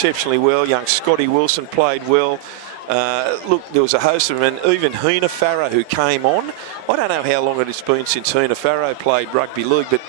exceptionally well. Young Scotty Wilson played well. Look, there was a host of them, and even Hina Farrow, who came on. I don't know how long it has been since Hina Farrow played rugby league, but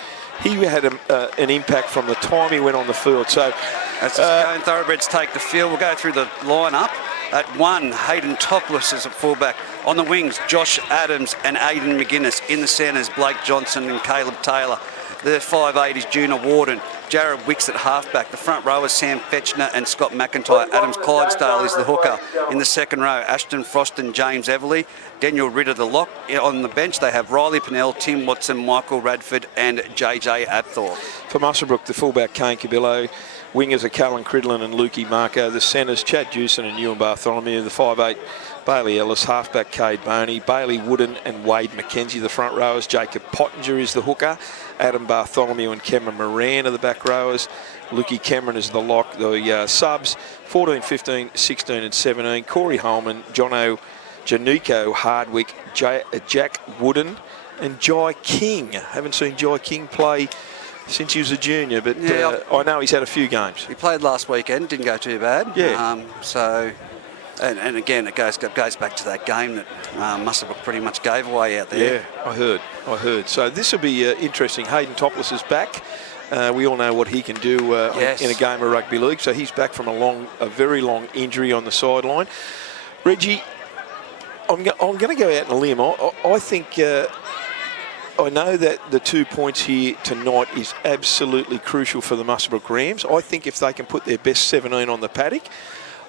he had an impact from the time he went on the field. So, as the Scone Thoroughbreds take the field, we'll go through the line-up. At 1, Hayden Topless is at fullback. On the wings, Josh Adams and Aidan McGuinness. In the centres, Blake Johnson and Caleb Taylor. The 5'8" is Juna Warden. Jared Wicks at halfback. The front row is Sam Fetchner and Scott McIntyre. Adams Clydesdale is the hooker. In the second row, Ashton Frost and James Everly. Daniel Ritter the lock. On the bench, they have Riley Pennell, Tim Watson, Michael Radford and JJ Apthorpe. For Muswellbrook, the fullback, Kane Cabillo. Wingers are Callan Cridlin and Lukey Marco. The centres, Chad Jewson and Ewan Bartholomew. The 5'8", Bailey Ellis. Halfback, Cade Boney. Bailey Wooden and Wade McKenzie. The front rowers, Jacob Pottinger is the hooker. Adam Bartholomew and Cameron Moran are the back rowers. Lukey Cameron is the lock. The subs, 14, 15, 16 and 17. Corey Holman, Jono Janico Hardwick, Jack Wooden and Jai King. Haven't seen Jai King play since he was a junior, but yeah, I know he's had a few games. He played last weekend, didn't go too bad. Yeah. And again, it goes back to that game that Muswellbrook pretty much gave away out there. Yeah, I heard. So this will be interesting. Hayden Topless is back. We all know what he can do yes. in a game of rugby league. So he's back from a very long injury on the sideline. Reggie, I'm going to go out on a limb. I think... I know that the 2 points here tonight is absolutely crucial for the Muswellbrook Rams. I think if they can put their best 17 on the paddock,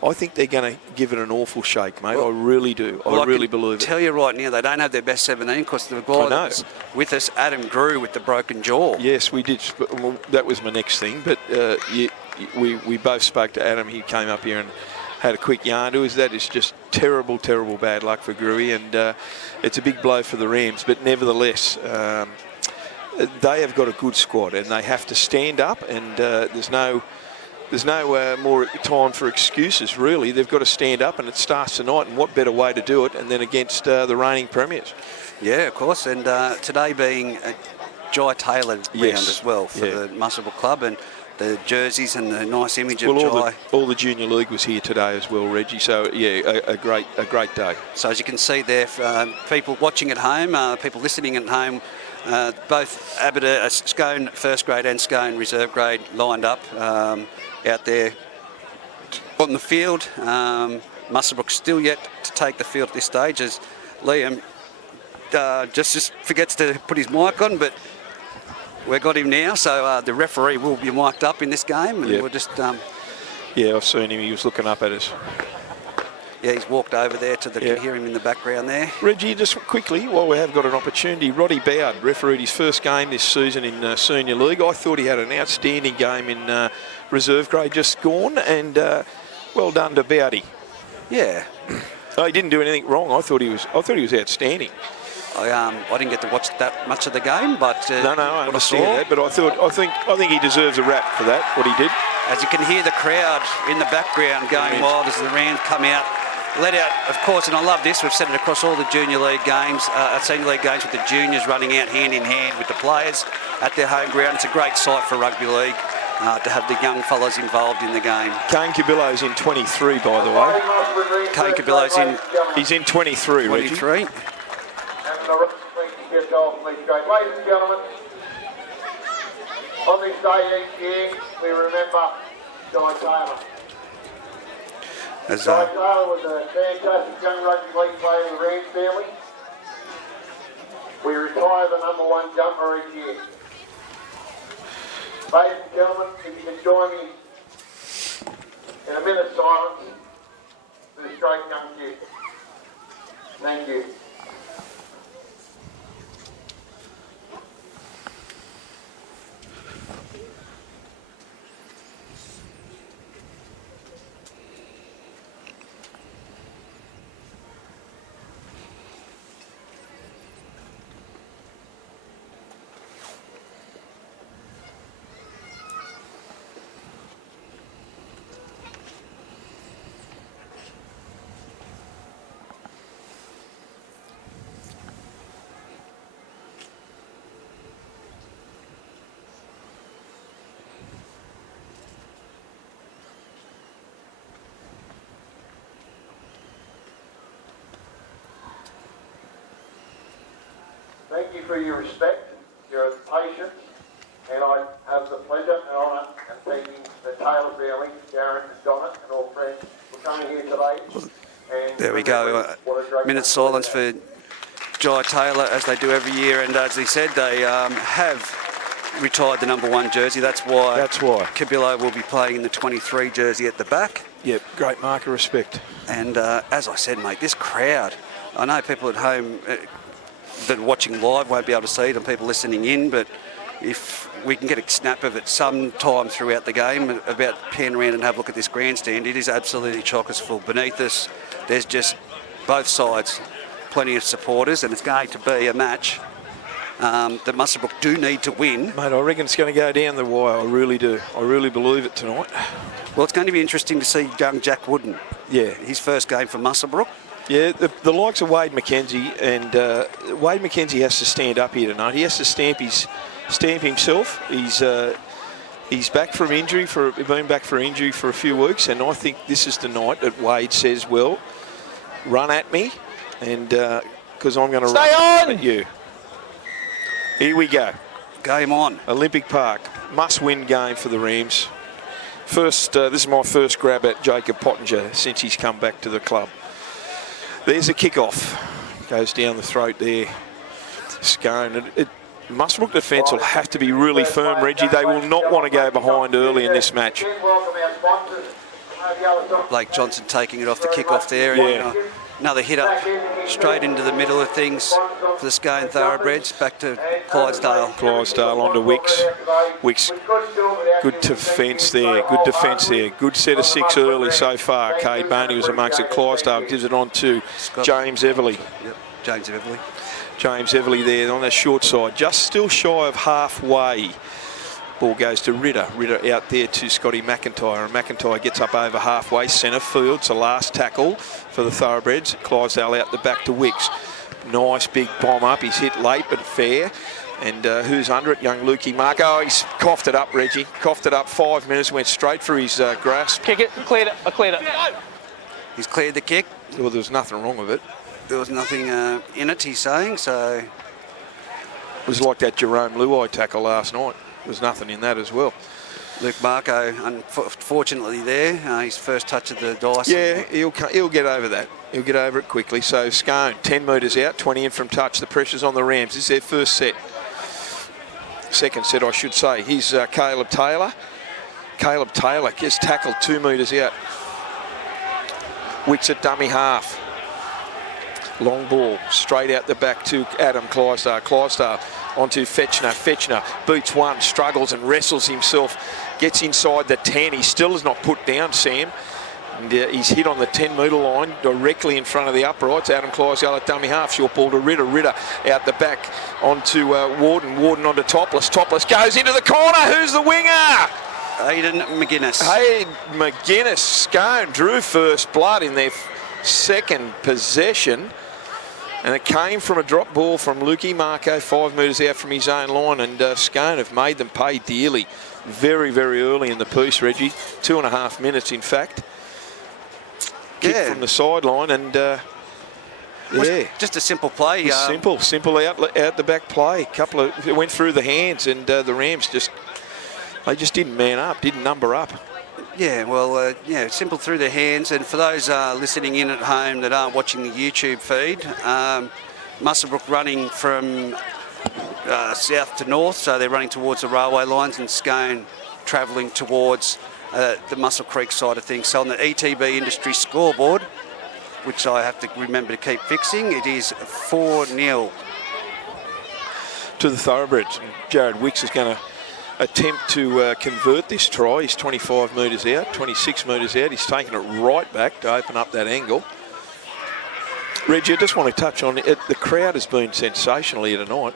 I think they're going to give it an awful shake, mate. Well, I really do. I really believe it. I tell you right now, they don't have their best 17 because the guy that's with us, Adam Grew, with the broken jaw. Yes, we did. Well, that was my next thing. But we both spoke to Adam. He came up here and had a quick yarn to us. That is just terrible, terrible bad luck for Gruey, and it's a big blow for the Rams. But nevertheless, they have got a good squad, and they have to stand up. And there's no more time for excuses, really. They've got to stand up, and it starts tonight. And what better way to do it? And then against the reigning premiers. Yeah, of course. And today being Jai Taylor round as well for the Muswellbrook Club, and the jerseys and the nice image of Jai. All the junior league was here today as well, Reggie. So yeah, a great day. So as you can see there, people watching at home, people listening at home, both Scone first grade and Scone reserve grade lined up out there on the field. Muswellbrook still yet to take the field at this stage, as Liam just forgets to put his mic on, but we've got him now, so the referee will be mic'd up in this game, and we'll just... yeah, I've seen him. He was looking up at us. Yeah, he's walked over there to the... Can hear him in the background there. Reggie, just quickly, while we have got an opportunity, Roddy Bowd refereed his first game this season in Senior League. I thought he had an outstanding game in reserve grade just gone, and well done to Bowdy. Yeah. He didn't do anything wrong. I thought he was outstanding. I didn't get to watch that much of the game, but no, I understand that. But I think he deserves a rap for that. What he did. As you can hear the crowd in the background going wild as the Rams come out, let out, of course. And I love this. We've said it across all the junior league games, senior league games, with the juniors running out hand in hand with the players at their home ground. It's a great sight for rugby league to have the young fellas involved in the game. Kane Cabillo's in 23, by the way. Kane Cabillo's in. He's in 23. 23. Ladies and gentlemen, on this day each year, we remember Jai Taylor. Jai Taylor was a fantastic young rugby league player in the Rams family. We retire the #1 jumper each year. Ladies and gentlemen, if you can join me in a minute's silence for this great young kid. Thank you. Thank you for your respect, your patience, and I have the pleasure and honour in thanking the Taylor family, Darren and Donna and all friends for coming here today. And There we go. Minute silence for Jai Taylor, as they do every year, and as he said, they have retired the number 1 jersey. That's why Cabillo will be playing in the 23 jersey at the back. Yep, great mark of respect. And as I said, mate, this crowd, I know people at home that are watching live won't be able to see it and people listening in, but if we can get a snap of it sometime throughout the game about pan around and have a look at this grandstand, it is absolutely chockers full. Beneath us, there's just both sides, plenty of supporters, and it's going to be a match that Muswellbrook do need to win. Mate, I reckon it's going to go down the wire. I really do. I really believe it tonight. Well, it's going to be interesting to see young Jack Wooden. Yeah. His first game for Muswellbrook. Yeah, the likes of Wade McKenzie, and Wade McKenzie has to stand up here tonight. He has to stamp himself. He's back from injury, been back for injury for a few weeks, and I think this is the night that Wade says, well, run at me, and because I'm going to run at you. Here we go. Game on. Olympic Park, must-win game for the Rams. This is my first grab at Jacob Pottinger since he's come back to the club. There's a kick-off. Goes down the throat there. Scone. Muswellbrook defence will have to be really firm, Reggie. They will not want to go behind early in this match. Blake Johnson taking it off the kick-off there. Yeah. And, another hit up straight into the middle of things for the Scone Thoroughbreds. Back to Clydesdale. Clydesdale onto Wicks. Wicks, good defence there. Good defence there. Good set of 6 early so far. Cade Boney was amongst it. Clydesdale gives it on to James Everly. Yep, James Everly. James Everly there on that short side. Just still shy of halfway. Ball goes to Ritter. Ritter out there to Scotty McIntyre. And McIntyre gets up over halfway. Centre field. It's the last tackle for the Thoroughbreds. Clydesdale out the back to Wicks. Nice big bomb up. He's hit late but fair. And who's under it? Young Lukey Mark. Oh, he's coughed it up, Reggie. Coughed it up. 5 minutes. Went straight for his grasp. Kick it. Cleared it. I cleared it. He's cleared the kick. Well, there was nothing wrong with it. There was nothing in it, he's saying, so... It was like that Jerome Luai tackle last night. There was nothing in that as well. Luke Marco, unfortunately there, his first touch of the dice. Yeah, he'll get over that. He'll get over it quickly. So Scone, 10 metres out, 20 in from touch. The pressure's on the Rams. This is their first set. Second set, I should say. Here's Caleb Taylor. Caleb Taylor gets tackled 2 metres out. Wicks at dummy half. Long ball, straight out the back to Adam Clydesdale. Clydesdale onto Fetchner. Fetchner beats one, struggles and wrestles himself. Gets inside the 10. He still is not put down, Sam. And he's hit on the 10-metre line directly in front of the uprights. Adam Clydesdale at dummy half. Short ball to Ritter. Ritter out the back onto Warden. Warden onto Topless. Topless goes into the corner. Who's the winger? Aidan McGuinness. Hey, McGuinness. Scone drew first blood in their second possession. And it came from a drop ball from Lukey Marco, 5 metres out from his own line. And Scone have made them pay dearly very, very early in the piece, Reggie. 2.5 minutes, in fact. Kick from the sideline and, yeah. Just a simple play. Simple out the back play. It went through the hands and the Rams they just didn't man up, didn't number up. Yeah, well, simple through their hands. And for those listening in at home that aren't watching the YouTube feed, Muswellbrook running from south to north, so they're running towards the railway lines, and Scone travelling towards the Muscle Creek side of things. So on the ETB Industry scoreboard, which I have to remember to keep fixing, it is 4-0. To the Thoroughbreds. Jared Wicks is going to attempt to convert this try. He's 25 metres out, 26 metres out. He's taken it right back to open up that angle. Reggie, I just want to touch on it. The crowd has been sensational here tonight.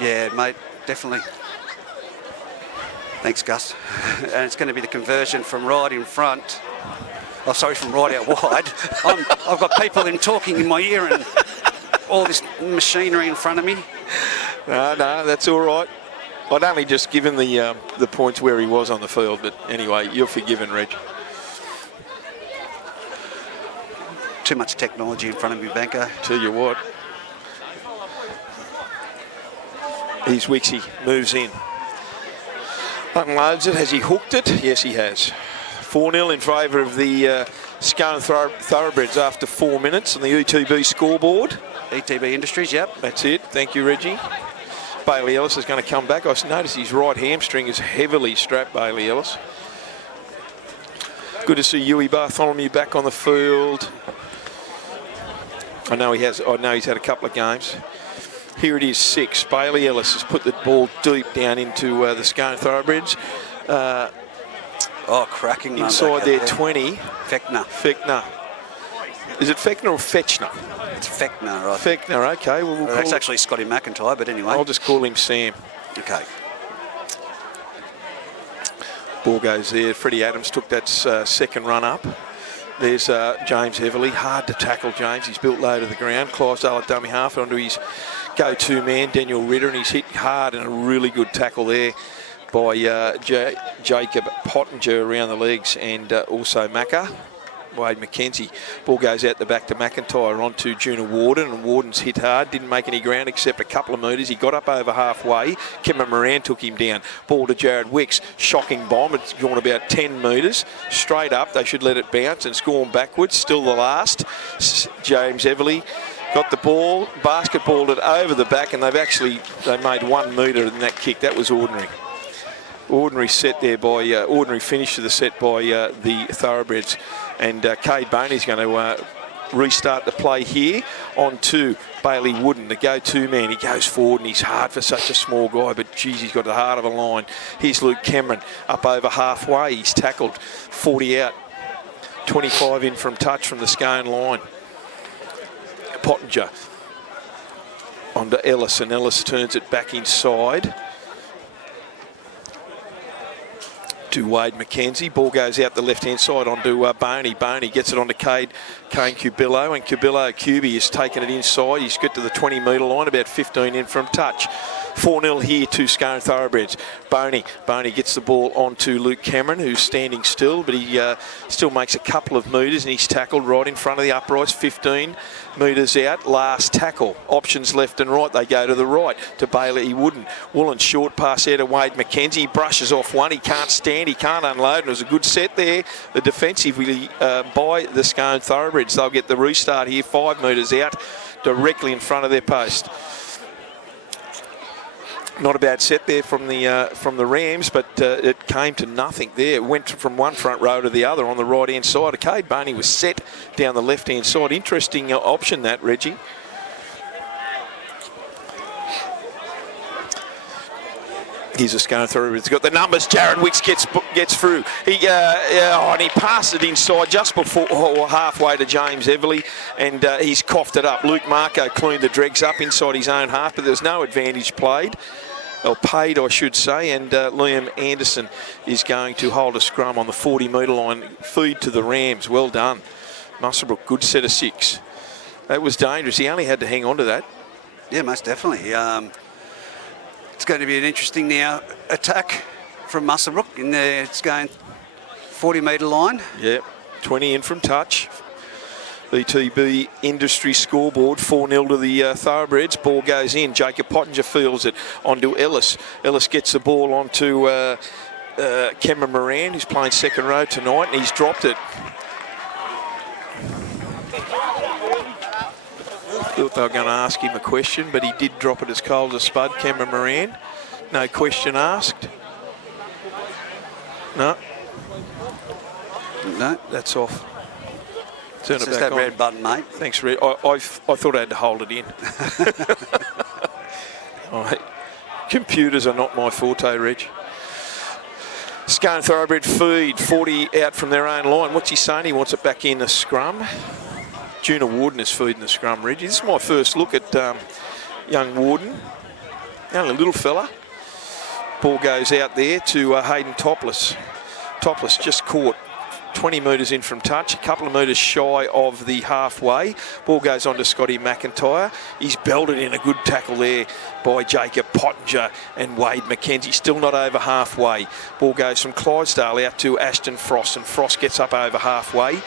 Yeah, mate, definitely. Thanks, Gus. And it's going to be the conversion from right in front. Oh, sorry, from right out wide. I've got people talking in my ear and all this machinery in front of me. No, that's all right. I'd only just given the points where he was on the field, but anyway, you're forgiven, Reg. Too much technology in front of me, Banker. Tell you what. Here's Wixie, moves in. Unloads it. Has he hooked it? Yes, he has. 4-0 in favour of the Scone Thoroughbreds after 4 minutes on the ETB scoreboard. ETB Industries, yep. That's it. Thank you, Reggie. Bailey Ellis is going to come back. I noticed his right hamstring is heavily strapped, Bailey Ellis. Good to see Huey Bartholomew back on the field. I know he's had a couple of games. Here it is, 6. Bailey Ellis has put the ball deep down into the Scone Thoroughbreds. Cracking. Inside their 20. Fechner. Is it Fechner or Fetchner? It's Fechner, right? Fechner, okay. Well, That's actually Scotty McIntyre, but anyway. I'll just call him Sam. Okay. Ball goes there. Freddie Adams took that second run up. There's James Everly. Hard to tackle, James. He's built low to the ground. Clydesdale at dummy half onto his go-to man, Daniel Ritter, and he's hit hard and a really good tackle there by Jacob Pottinger around the legs, and also Macca. Wade McKenzie. Ball goes out the back to McIntyre onto Juna Warden, and Warden's hit hard, didn't make any ground except a couple of metres. He got up over halfway. Cameron Moran took him down. Ball to Jared Wicks. Shocking bomb. It's gone about 10 metres. Straight up. They should let it bounce, and Scone backwards. Still the last. James Everly got the ball, basketballed it over the back, and they made 1 metre in that kick. That was ordinary. Ordinary set there by, ordinary finish to the set by the Thoroughbreds. And Cade Boney's going to restart the play here on to Bailey Wooden, the go-to man. He goes forward and he's hard for such a small guy, but geez, he's got the heart of a lion. Here's Luke Cameron up over halfway. He's tackled 40 out, 25 in from touch from the Scone line. Pottinger onto Ellis, and Ellis turns it back inside to Wade McKenzie. Ball goes out the left-hand side onto Boney. Boney gets it onto Kane Cubillo, and Cuby has taken it inside. He's got to the 20-metre line, about 15 in from touch. 4-0 here to Scone Thoroughbreds. Boney gets the ball onto Luke Cameron, who's standing still, but he still makes a couple of metres, and he's tackled right in front of the uprights, 15 metres out. Last tackle. Options left and right. They go to the right to Bailey Wooden. Woolen short pass out to Wade McKenzie. He brushes off one. He can't stand. He can't unload. And it was a good set there. The defensively by the Scone Thoroughbreds. They'll get the restart here, 5 metres out, directly in front of their post. Not a bad set there from the Rams, but it came to nothing there. It went from one front row to the other on the right-hand side. Cade Boney was set down the left-hand side. Interesting option that, Reggie. Here's a Scone through. It's got the numbers. Jared Wicks gets through. And he passed it inside just before halfway to James Everly, and he's coughed it up. Luke Marco cleaned the dregs up inside his own half, but there's no advantage played. Paid, I should say, and Liam Anderson is going to hold a scrum on the 40-metre line. Feed to the Rams. Well done. Muswellbrook, good set of 6. That was dangerous. He only had to hang on to that. Yeah, most definitely. It's going to be an interesting now attack from Musclebrook in there. It's going 40-metre line. Yep, 20 in from touch. ETB Industry scoreboard, 4-0 to the Thoroughbreds. Ball goes in. Jacob Pottinger fields it onto Ellis. Ellis gets the ball onto Cameron Moran, who's playing second row tonight, and he's dropped it. Thought they were going to ask him a question, but he did drop it as cold as spud, Cameron Moran. No question asked. No. No. That's off. Turn it back that on. red button, mate. Thanks, Red. I thought I had to hold it in. Computers are not my forte, Reg. Scone Thoroughbred feed, 40 out from their own line. What's he saying? He wants it back in the scrum. Juna Warden is feeding the scrum, Reggie. This is my first look at young Warden. Only a little fella. Ball goes out there to Hayden Topless. Topless just caught 20 metres in from touch, a couple of metres shy of the halfway. Ball goes on to Scotty McIntyre. He's belted in a good tackle there by Jacob Pottinger and Wade McKenzie. Still not over halfway. Ball goes from Clydesdale out to Ashton Frost, and Frost gets up over halfway.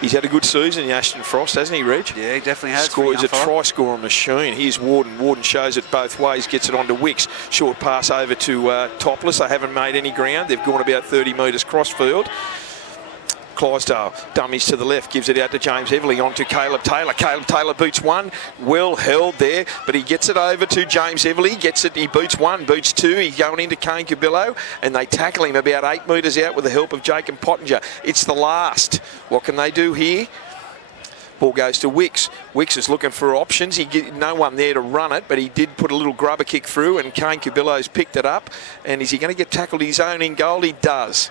He's had a good season, the Ashton Frost, hasn't he, Reg? Yeah, he definitely has. He's a try-scoring machine. Here's Warden. Warden shows it both ways, gets it onto Wicks. Short pass over to Topless. They haven't made any ground. They've gone about 30 metres crossfield. Clydesdale dummies to the left, gives it out to James Everly, on to Caleb Taylor. Caleb Taylor boots one, well held there, but he gets it over to James Everly, gets it, he boots one, boots two, he's going into Kane Cubillo, and they tackle him about 8 metres out with the help of Jacob Pottinger. It's the last. What can they do here? Ball goes to Wicks. Wicks is looking for options. No one there to run it, but he did put a little grubber kick through, and Kane Cubillo's picked it up. And is he going to get tackled his own in goal? He does.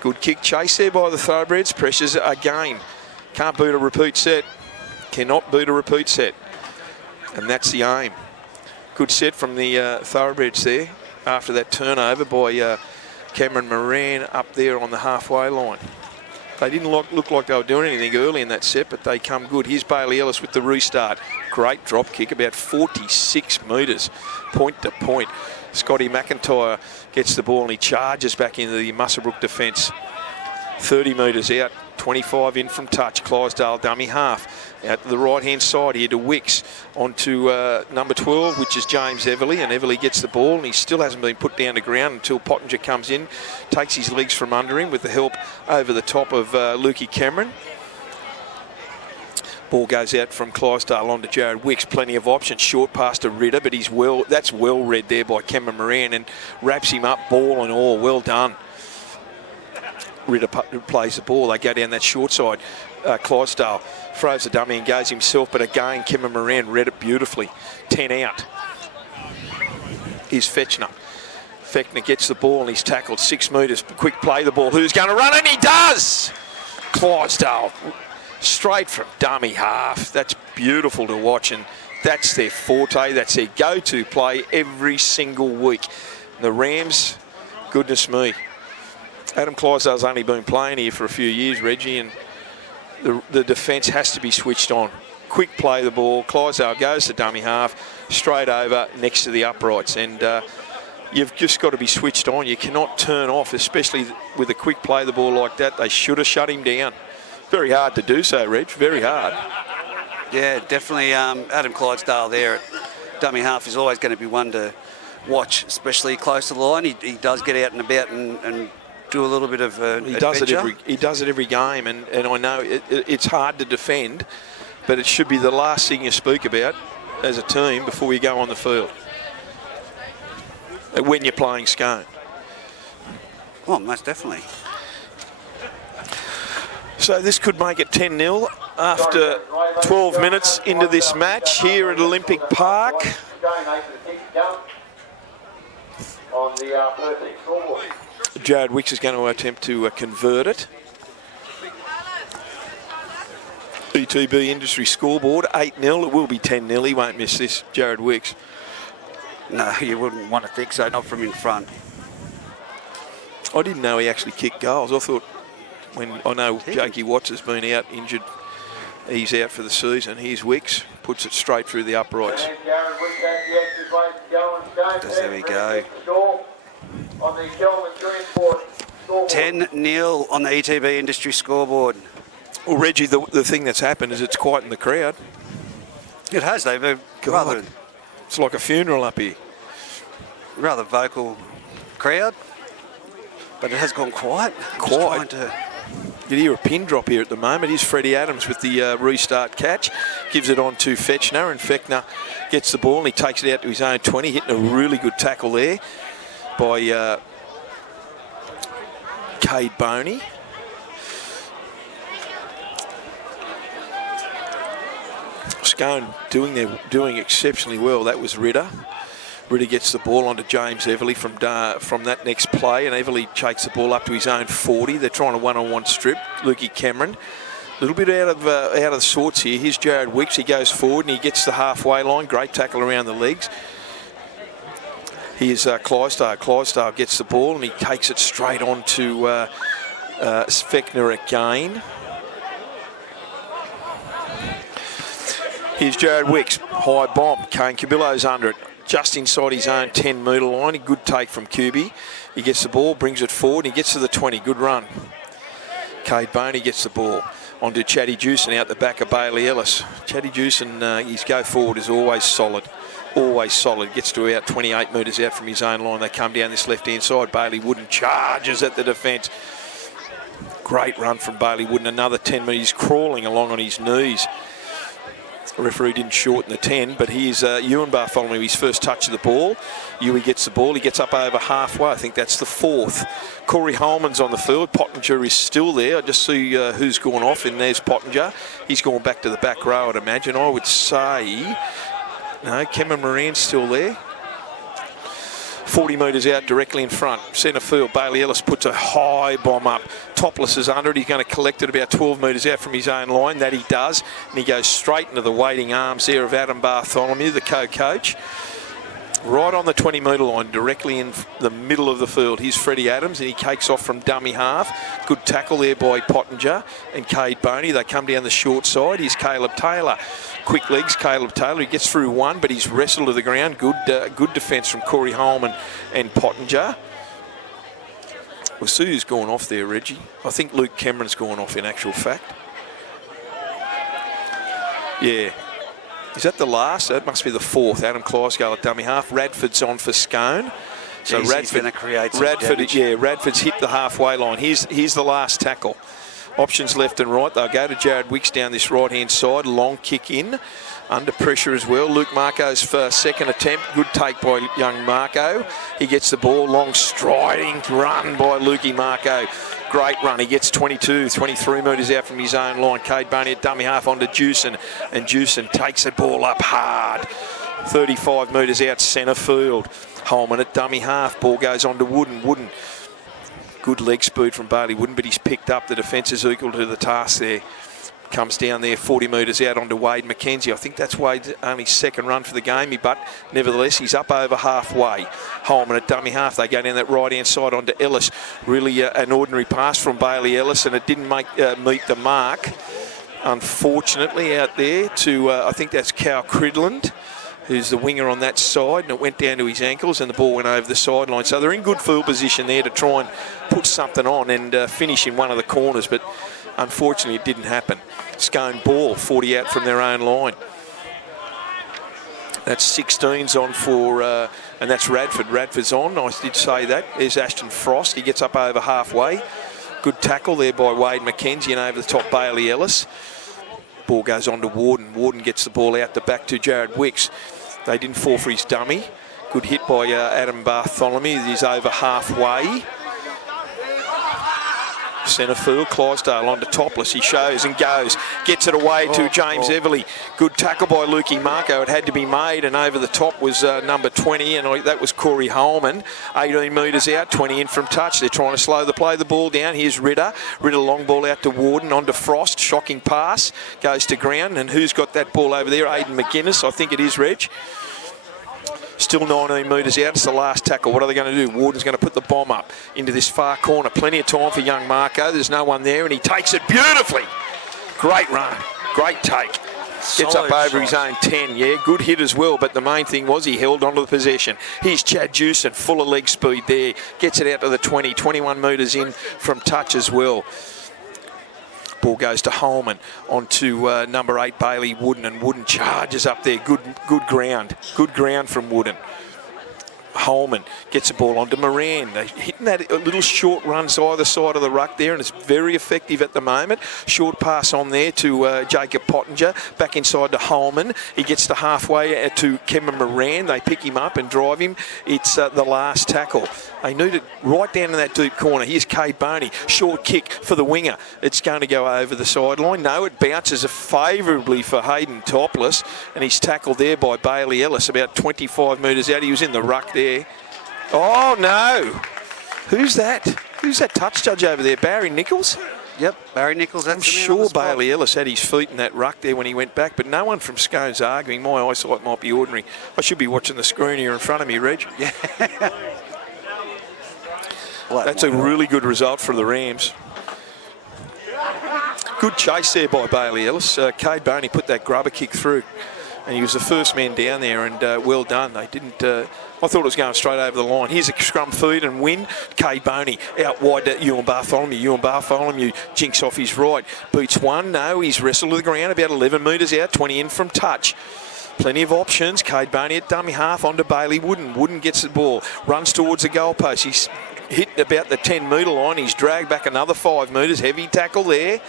Good kick chase there by the Thoroughbreds. Pressures again. Can't boot a repeat set. Cannot boot a repeat set. And that's the aim. Good set from the Thoroughbreds there after that turnover by Cameron Moran up there on the halfway line. They didn't look like they were doing anything early in that set, but they come good. Here's Bailey Ellis with the restart. Great drop kick, about 46 metres, point to point. Scotty McIntyre gets the ball and he charges back into the Muswellbrook defence. 30 metres out, 25 in from touch. Clydesdale dummy half. Out to the right-hand side here to Wicks. On to number 12, which is James Everly. And Everly gets the ball and he still hasn't been put down to ground until Pottinger comes in. Takes his legs from under him with the help over the top of Lukey Cameron. Ball goes out from Clydesdale on to Jared Wicks. Plenty of options. Short pass to Ritter, but that's well read there by Cameron Moran and wraps him up, ball and all. Well done. Ritter plays the ball. They go down that short side. Clydesdale throws the dummy and goes himself, but again, Cameron Moran read it beautifully. 10 out. Here's Fechner. Fechner gets the ball and he's tackled 6 metres. Quick play the ball. Who's going to run? And he does! Clydesdale. Straight from dummy half. That's beautiful to watch, and that's their forte. That's their go-to play every single week. The Rams, goodness me. Adam Clydesdale's only been playing here for a few years, Reggie, and the defence has to be switched on. Quick play the ball. Clydesdale goes to dummy half, straight over next to the uprights, and you've just got to be switched on. You cannot turn off, especially with a quick play the ball like that. They should have shut him down. Very hard to do so, Reg. Very hard. Yeah, definitely. Adam Clydesdale there at dummy half is always going to be one to watch, especially close to the line. He does get out and about and do a little bit of adventure. He does it every game, and I know it's hard to defend, but it should be the last thing you speak about as a team before you go on the field when you're playing Scone. Oh, most definitely. So this could make it 10-0 after 12 minutes into this match here at Olympic Park. Jared Wicks is going to attempt to convert it. ETB Industry scoreboard, 8-0. It will be 10-0. He won't miss this, Jared Wicks. No, you wouldn't want to think so, not from in front. I didn't know he actually kicked goals. I thought, I know Jakey Watts has been out injured. He's out for the season. Here's Wicks, puts it straight through the uprights. There we go. 10-0 on the ETB Industry scoreboard. Well, Reggie, the thing that's happened is it's quiet in the crowd. It has, they've rather... It's like a funeral up here. Rather vocal crowd, but it has gone quiet. Quiet. You hear a pin drop here at the moment. Here's Freddie Adams with the restart catch. Gives it on to Fechner, and Fechner gets the ball and he takes it out to his own 20, hitting a really good tackle there by Cade Boney. Scone doing exceptionally well. That was Ritter. Ritter gets the ball onto James Everly from that next play, and Everly takes the ball up to his own 40. They're trying a one-on-one strip. Lukey Cameron, a little bit out of the sorts here. Here's Jared Wicks. He goes forward and he gets the halfway line. Great tackle around the legs. Here's Clydesdale. Clydesdale gets the ball and he takes it straight on to Fechner again. Here's Jared Wicks. High bomb. Kane Cubillo's under it. Just inside his own 10-metre line. A good take from Cuby. He gets the ball, brings it forward, and he gets to the 20. Good run. Cade Boney gets the ball. onto Chatty Jewson out the back of Bailey Ellis. Chatty Jewson, his go forward is always solid. Always solid. Gets to about 28 metres out from his own line. They come down this left-hand side. Bailey Wooden charges at the defence. Great run from Bailey Wooden. Another 10 metres, crawling along on his knees. The referee didn't shorten the 10, but here's Ewan Bartholomew, his first touch of the ball. Ewan gets the ball. He gets up over halfway. I think that's the 4th. Corey Holman's on the field. Pottinger is still there. I just see who's gone off, and there's Pottinger. He's gone back to the back row, I'd imagine. I would say... No, Cameron Moran's still there. 40 metres out directly in front. Centre field, Bailey Ellis puts a high bomb up. Topless is under it. He's going to collect it about 12 metres out from his own line. That he does. And he goes straight into the waiting arms there of Adam Bartholomew, the co-coach. Right on the 20-metre line, directly in the middle of the field. Here's Freddie Adams, and he cakes off from dummy half. Good tackle there by Pottinger and Cade Boney. They come down the short side. Here's Caleb Taylor. Quick legs, Caleb Taylor. He gets through one, but he's wrestled to the ground. Good defence from Corey Holman and Pottinger. We'll see who's gone off there, Reggie. I think Luke Cameron's gone off in actual fact. Yeah. Is that the last? That must be the 4th. Adam Clydesdale at dummy half. Radford's on for Scone. So he's going to create some damage. Yeah, Radford's hit the halfway line. Here's the last tackle. Options left and right. They'll go to Jared Wicks down this right-hand side. Long kick in. Under pressure as well. Luke Marco's first second attempt. Good take by young Marco. He gets the ball. Long striding run by Lukey Marco. Great run. He gets 22, 23 metres out from his own line. Cade Boney at dummy half onto Jewson. And Jewson takes the ball up hard. 35 metres out centre field. Holman at dummy half. Ball goes on to Wooden. Wooden. Good leg speed from Bailey Wooden, but he's picked up. The defence is equal to the task there. Comes down there 40 metres out onto Wade McKenzie. I think that's Wade's only second run for the game, but nevertheless he's up over halfway. Holman at dummy half. They go down that right-hand side onto Ellis. Really an ordinary pass from Bailey Ellis, and it didn't meet the mark. Unfortunately out there to, I think that's Cal Cridland, who's the winger on that side, and it went down to his ankles and the ball went over the sideline. So they're in good field position there to try and put something on and finish in one of the corners, but unfortunately it didn't happen. Scone ball, 40 out from their own line. That's 16's on for, and that's Radford. Radford's on, I did say that. There's Ashton Frost, he gets up over halfway. Good tackle there by Wade McKenzie and over the top Bailey Ellis. Ball goes on to Warden. Warden gets the ball out the back to Jared Wicks. They didn't fall for his dummy. Good hit by Adam Bartholomew. He's over halfway. Centre field, Clydesdale onto Topless. He shows and goes. Gets it away to James Everly. Good tackle by Lukey Marco. It had to be made, and over the top was number 20, and that was Corey Holman. 18 metres out, 20 in from touch. They're trying to slow the play. The ball down. Here's Ritter. Ritter long ball out to Warden, onto Frost. Shocking pass. Goes to ground, and who's got that ball over there? Aidan McGuinness. I think it is, Reg. Still 19 metres out. It's the last tackle. What are they going to do? Warden's going to put the bomb up into this far corner. Plenty of time for young Marco. There's no one there, and he takes it beautifully. Great run. Great take. Gets up over his own 10. Yeah, good hit as well, but the main thing was he held onto the possession. Here's Chad Jewson, full of leg speed there. Gets it out to the 20. 21 metres in from touch as well. Ball goes to Holman onto number 8 Bailey Wooden, and Wooden charges up there. Good ground from Wooden. Holman gets the ball onto Moran. They're hitting that little short runs either side of the ruck there, and it's very effective at the moment. Short pass on there to Jacob Pottinger. Back inside to Holman. He gets to halfway to Cameron Moran. They pick him up and drive him. It's the last tackle. They need it right down in that deep corner. Here's Cade Boney. Short kick for the winger. It's going to go over the sideline. No, it bounces favourably for Hayden Topless, and he's tackled there by Bailey Ellis about 25 metres out. He was in the ruck there. Oh, no. Who's that? Who's that touch judge over there? Barry Nichols? Yep, Barry Nichols. I'm sure Bailey Ellis had his feet in that ruck there when he went back, but no one from Scone's arguing. My eyesight might be ordinary. I should be watching the screen here in front of me, Reg. Yeah. That's a really good result for the Rams. Good chase there by Bailey Ellis. Cade Boney put that grubber kick through. And he was the first man down there, and well done. They didn't... I thought it was going straight over the line. Here's a scrum feed and win. Cade Boney out wide to Ewan Bartholomew. Ewan Bartholomew jinks off his right. Beats one. No, he's wrestled to the ground about 11 metres out. 20 in from touch. Plenty of options. Cade Boney at dummy half onto Bailey Wooden. Wooden gets the ball. Runs towards the goalpost. He's hit about the 10-metre line. He's dragged back another 5 metres. Heavy tackle there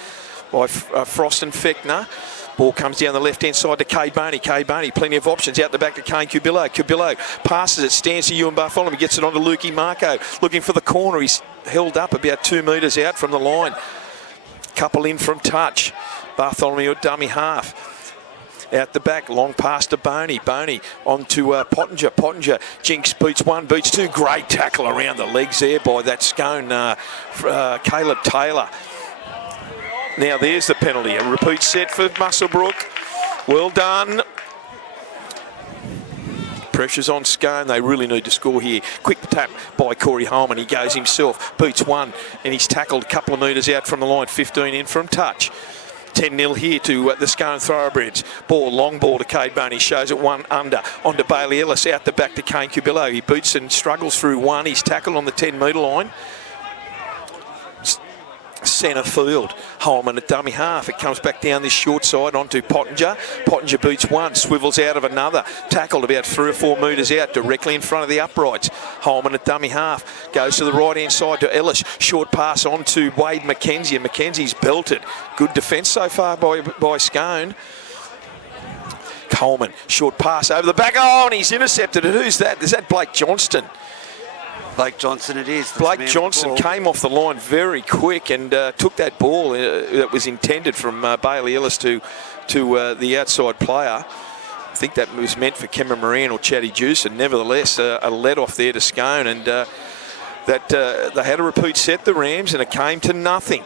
by Frost and Fechner. Ball comes down the left-hand side to Cade Boney. Cade Boney, plenty of options. Out the back to Kane Cubillo. Cubillo passes it, stands to Ewan Bartholomew, gets it onto Lukey Marco. Looking for the corner. He's held up about 2 metres out from the line. Couple in from touch. Bartholomew at dummy half. Out the back, long pass to Boney. Boney on to Pottinger. Pottinger jinks, beats one, beats two. Great tackle around the legs there by that Scone, Caleb Taylor. Now there's the penalty. A repeat set for Muswellbrook. Well done. Pressure's on Scone. They really need to score here. Quick tap by Corey Holman. He goes himself. Beats one. And he's tackled a couple of metres out from the line. 15 in from touch. 10-0 here to the Scone Thoroughbreds. Ball, long ball to Cade Boney. Shows it one under. On to Bailey Ellis. Out the back to Kane Cubillo. He beats and struggles through one. He's tackled on the 10-metre line. Centre field. Holman at dummy half. It comes back down this short side onto Pottinger. Pottinger beats one, swivels out of another. Tackled about 3 or 4 metres out, directly in front of the uprights. Holman at dummy half. Goes to the right-hand side to Ellis. Short pass on to Wade McKenzie, and McKenzie's belted. Good defence so far by Scone. Coleman, short pass over the back. Oh, and he's intercepted it. Who's that? Is that Blake Johnston? Blake Johnson it is. Blake Johnson came off the line very quick and took that ball that was intended from Bailey Ellis to the outside player. I think that was meant for Cameron Moran or Chatty Juice, and nevertheless a let-off there to Scone, and that they had a repeat set, the Rams, and it came to nothing.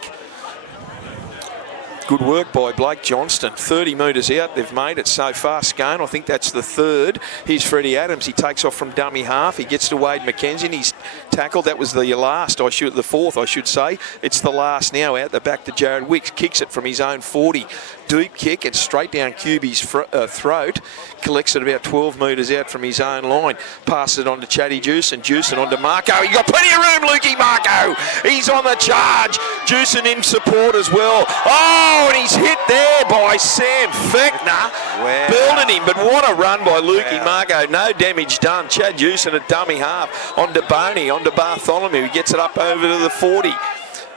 Good work by Blake Johnston. 30 metres out, they've made it so far, Scone. I think that's the third. Here's Freddie Adams. He takes off from dummy half. He gets to Wade McKenzie, and he's tackled. That was the the fourth, I should say. It's the last now. Out the back to Jared Wicks. Kicks it from his own 40. Deep kick and straight down QB's throat. Collects it about 12 metres out from his own line. Passes it on to Chatty Juice, and Juicin on to Marco. He got plenty of room, Lukey Marco. He's on the charge. Juicin in support as well. Oh, and he's hit there by Sam Fechner. Wow. Building him, but what a run by Lukey Marco. No damage done. Chad Juicin at dummy half. On to Boney, on to Bartholomew. He gets it up over to the 40.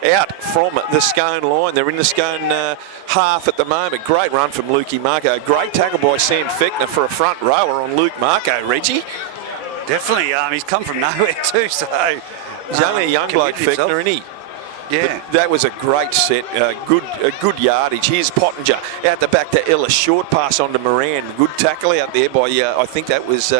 Out from the Scone line. They're in the Scone half at the moment. Great run from Lukey Marco. Great tackle by Sam Fechner for a front rower on Luke Marco, Reggie. Definitely. He's come from nowhere too, so... He's only a young bloke, Fechner, isn't he? Yeah. But that was a great set. Good yardage. Here's Pottinger. Out the back to Ellis. Short pass on to Moran. Good tackle out there by, I think that was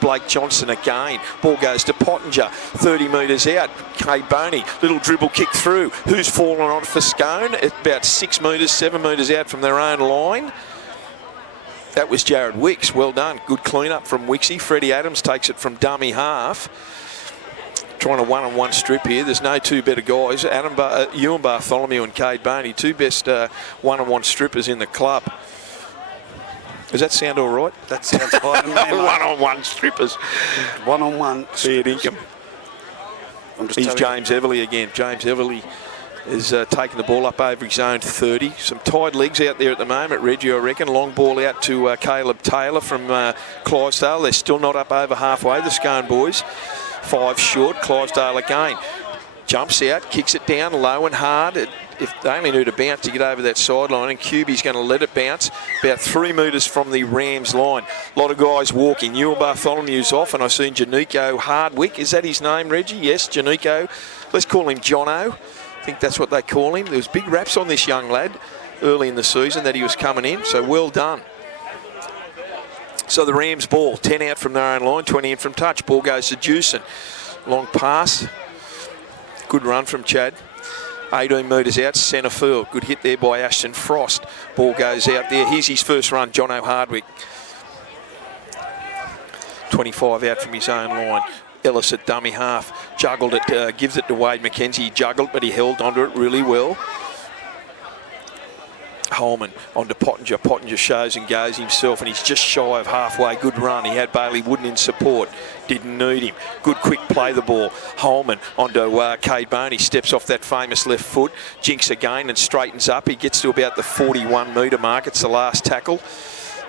Blake Johnson again. Ball goes to Pottinger. 30 metres out. Cade Boney. Little dribble kick through. Who's fallen on for Scone? About 6 metres, 7 metres out from their own line. That was Jared Wicks. Well done. Good clean-up from Wixie. Freddie Adams takes it from dummy half. Trying a one-on-one strip here. There's no two better guys. Ewan Bartholomew and Cade Boney, two best one-on-one strippers in the club. Does that sound all right? That sounds fine to me, mate. One-on-one strippers. One-on-one strippers. Fair dinkum. He's James Everly again. James Everly is taking the ball up over his own 30. Some tied legs out there at the moment, Reggie, I reckon. Long ball out to Caleb Taylor from Clydesdale. They're still not up over halfway, the Scone boys. 5 short, Clydesdale again. Jumps out, kicks it down low and hard. If they only need a bounce to get over that sideline, and QB's going to let it bounce about 3 metres from the Rams line. A lot of guys walking. Ewan Bartholomew's off, and I've seen Janico Hardwick. Is that his name, Reggie? Yes, Janico. Let's call him Jono. I think that's what they call him. There was big raps on this young lad early in the season that he was coming in, so well done. So the Rams ball, 10 out from their own line, 20 in from touch. Ball goes to Juicin. Long pass. Good run from Chad. 18 metres out, centre field. Good hit there by Ashton Frost. Ball goes out there. Here's his first run, Jono Hardwick. 25 out from his own line. Ellis at dummy half. Juggled it, gives it to Wade McKenzie. He juggled, but he held onto it really well. Holman onto Pottinger. Pottinger shows and goes himself, and he's just shy of halfway. Good run. He had Bailey Wooden in support. Didn't need him. Good quick play the ball. Holman onto Cade Boney. Steps off that famous left foot. Jinks again and straightens up. He gets to about the 41 metre mark. It's the last tackle.